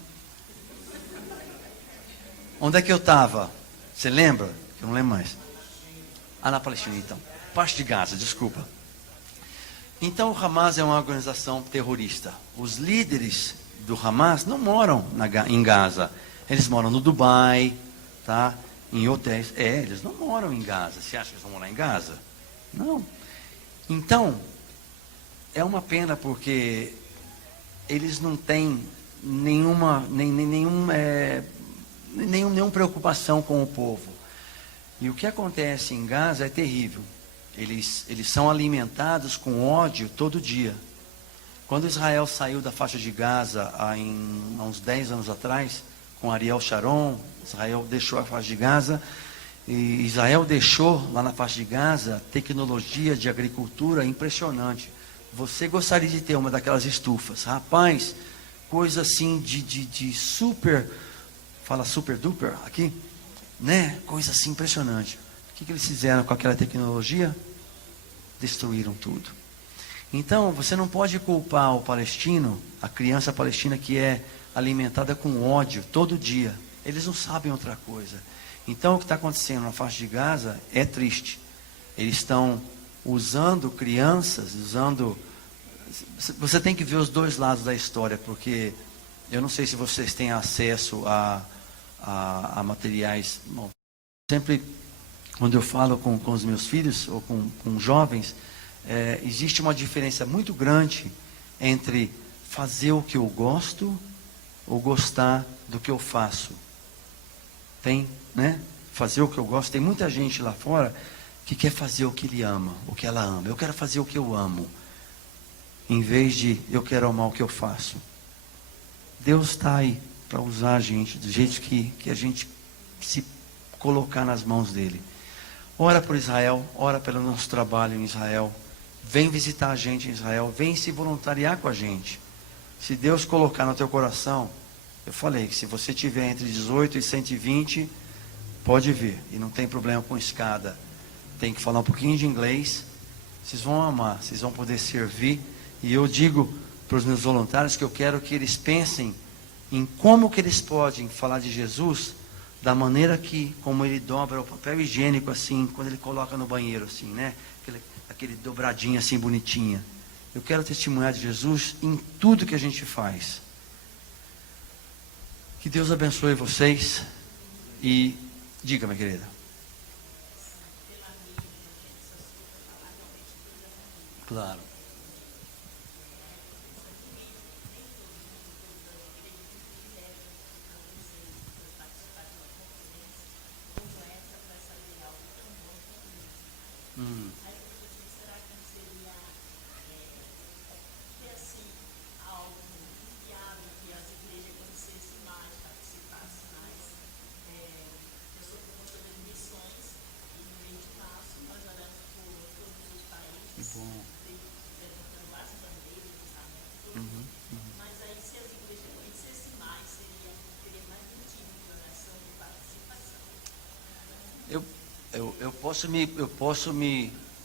Onde é que eu estava? Você lembra? Eu não lembro mais. Na Palestina então. Parte de Gaza, desculpa. Então o Hamas é uma organização terrorista. Os líderes do Hamas não moram em Gaza. Eles moram no Dubai, tá? Em hotéis. Eles não moram em Gaza. Você acha que eles vão morar em Gaza? Não. Então, é uma pena porque eles não têm nenhuma preocupação com o povo. E o que acontece em Gaza é terrível. Eles são alimentados com ódio todo dia. Quando Israel saiu da faixa de Gaza há uns 10 anos atrás, com Ariel Sharon, Israel deixou a faixa de Gaza. E Israel deixou lá na faixa de Gaza tecnologia de agricultura impressionante. Você gostaria de ter uma daquelas estufas? Rapaz, coisa assim de super, fala super duper aqui, né? Coisa assim impressionante. O que eles fizeram com aquela tecnologia? Destruíram tudo. Então, você não pode culpar o palestino, a criança palestina que é alimentada com ódio todo dia. Eles não sabem outra coisa. Então, o que está acontecendo na faixa de Gaza é triste. Eles estão usando crianças, Você tem que ver os 2 lados da história, porque eu não sei se vocês têm acesso a materiais. Bom, sempre, quando eu falo com os meus filhos, ou com jovens, existe uma diferença muito grande entre fazer o que eu gosto ou gostar do que eu faço. Tem, né? Fazer o que eu gosto. Tem muita gente lá fora que quer fazer o que ele ama, o que ela ama. Eu quero fazer o que eu amo, em vez de eu quero amar o que eu faço. Deus está aí para usar a gente do jeito que a gente se colocar nas mãos dele. Ora por Israel, ora pelo nosso trabalho em Israel. Vem visitar a gente em Israel, vem se voluntariar com a gente. Se Deus colocar no teu coração, eu falei que se você tiver entre 18 e 120, pode vir. E não tem problema com escada. Tem que falar um pouquinho de inglês. Vocês vão amar, vocês vão poder servir. E eu digo para os meus voluntários que eu quero que eles pensem em como que eles podem falar de Jesus da maneira como ele dobra o papel higiênico assim, quando ele coloca no banheiro assim, né? Aquele dobradinho assim bonitinha. Eu quero testemunhar de Jesus em tudo que a gente faz. Que Deus abençoe vocês e diga, minha querida. Claro. eu posso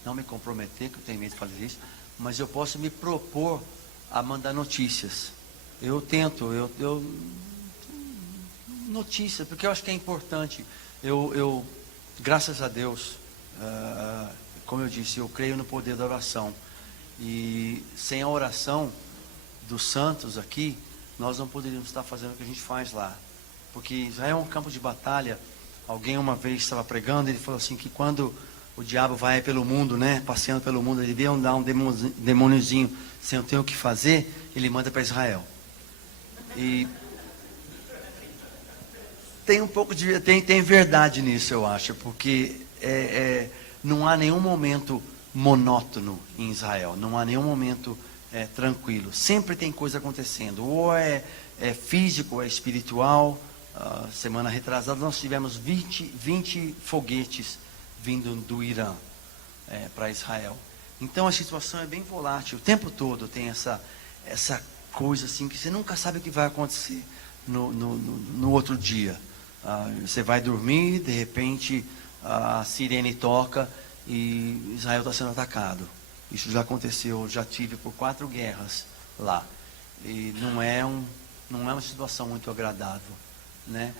não me comprometer, que eu tenho medo de fazer isso, mas eu posso me propor a mandar notícias. Eu tento, notícias, porque eu acho que é importante. Graças a Deus, como eu disse, eu creio no poder da oração. E sem a oração dos santos aqui, nós não poderíamos estar fazendo o que a gente faz lá. Porque Israel é um campo de batalha. Alguém uma vez estava pregando, ele falou assim, que quando o diabo vai pelo mundo, né, passeando pelo mundo, ele vê andar um demôniozinho sem ter o que fazer, ele manda para Israel. E tem um pouco de tem verdade nisso, eu acho, porque não há nenhum momento monótono em Israel, não há nenhum momento tranquilo, sempre tem coisa acontecendo, ou é físico, ou é espiritual. Semana retrasada nós tivemos 20 foguetes vindo do Irã para Israel. Então a situação é bem volátil, o tempo todo tem essa coisa assim, que você nunca sabe o que vai acontecer no outro dia. Você vai dormir, de repente a sirene toca e Israel está sendo atacado. Isso já aconteceu, já tive por 4 guerras lá. E não é uma situação muito agradável, né?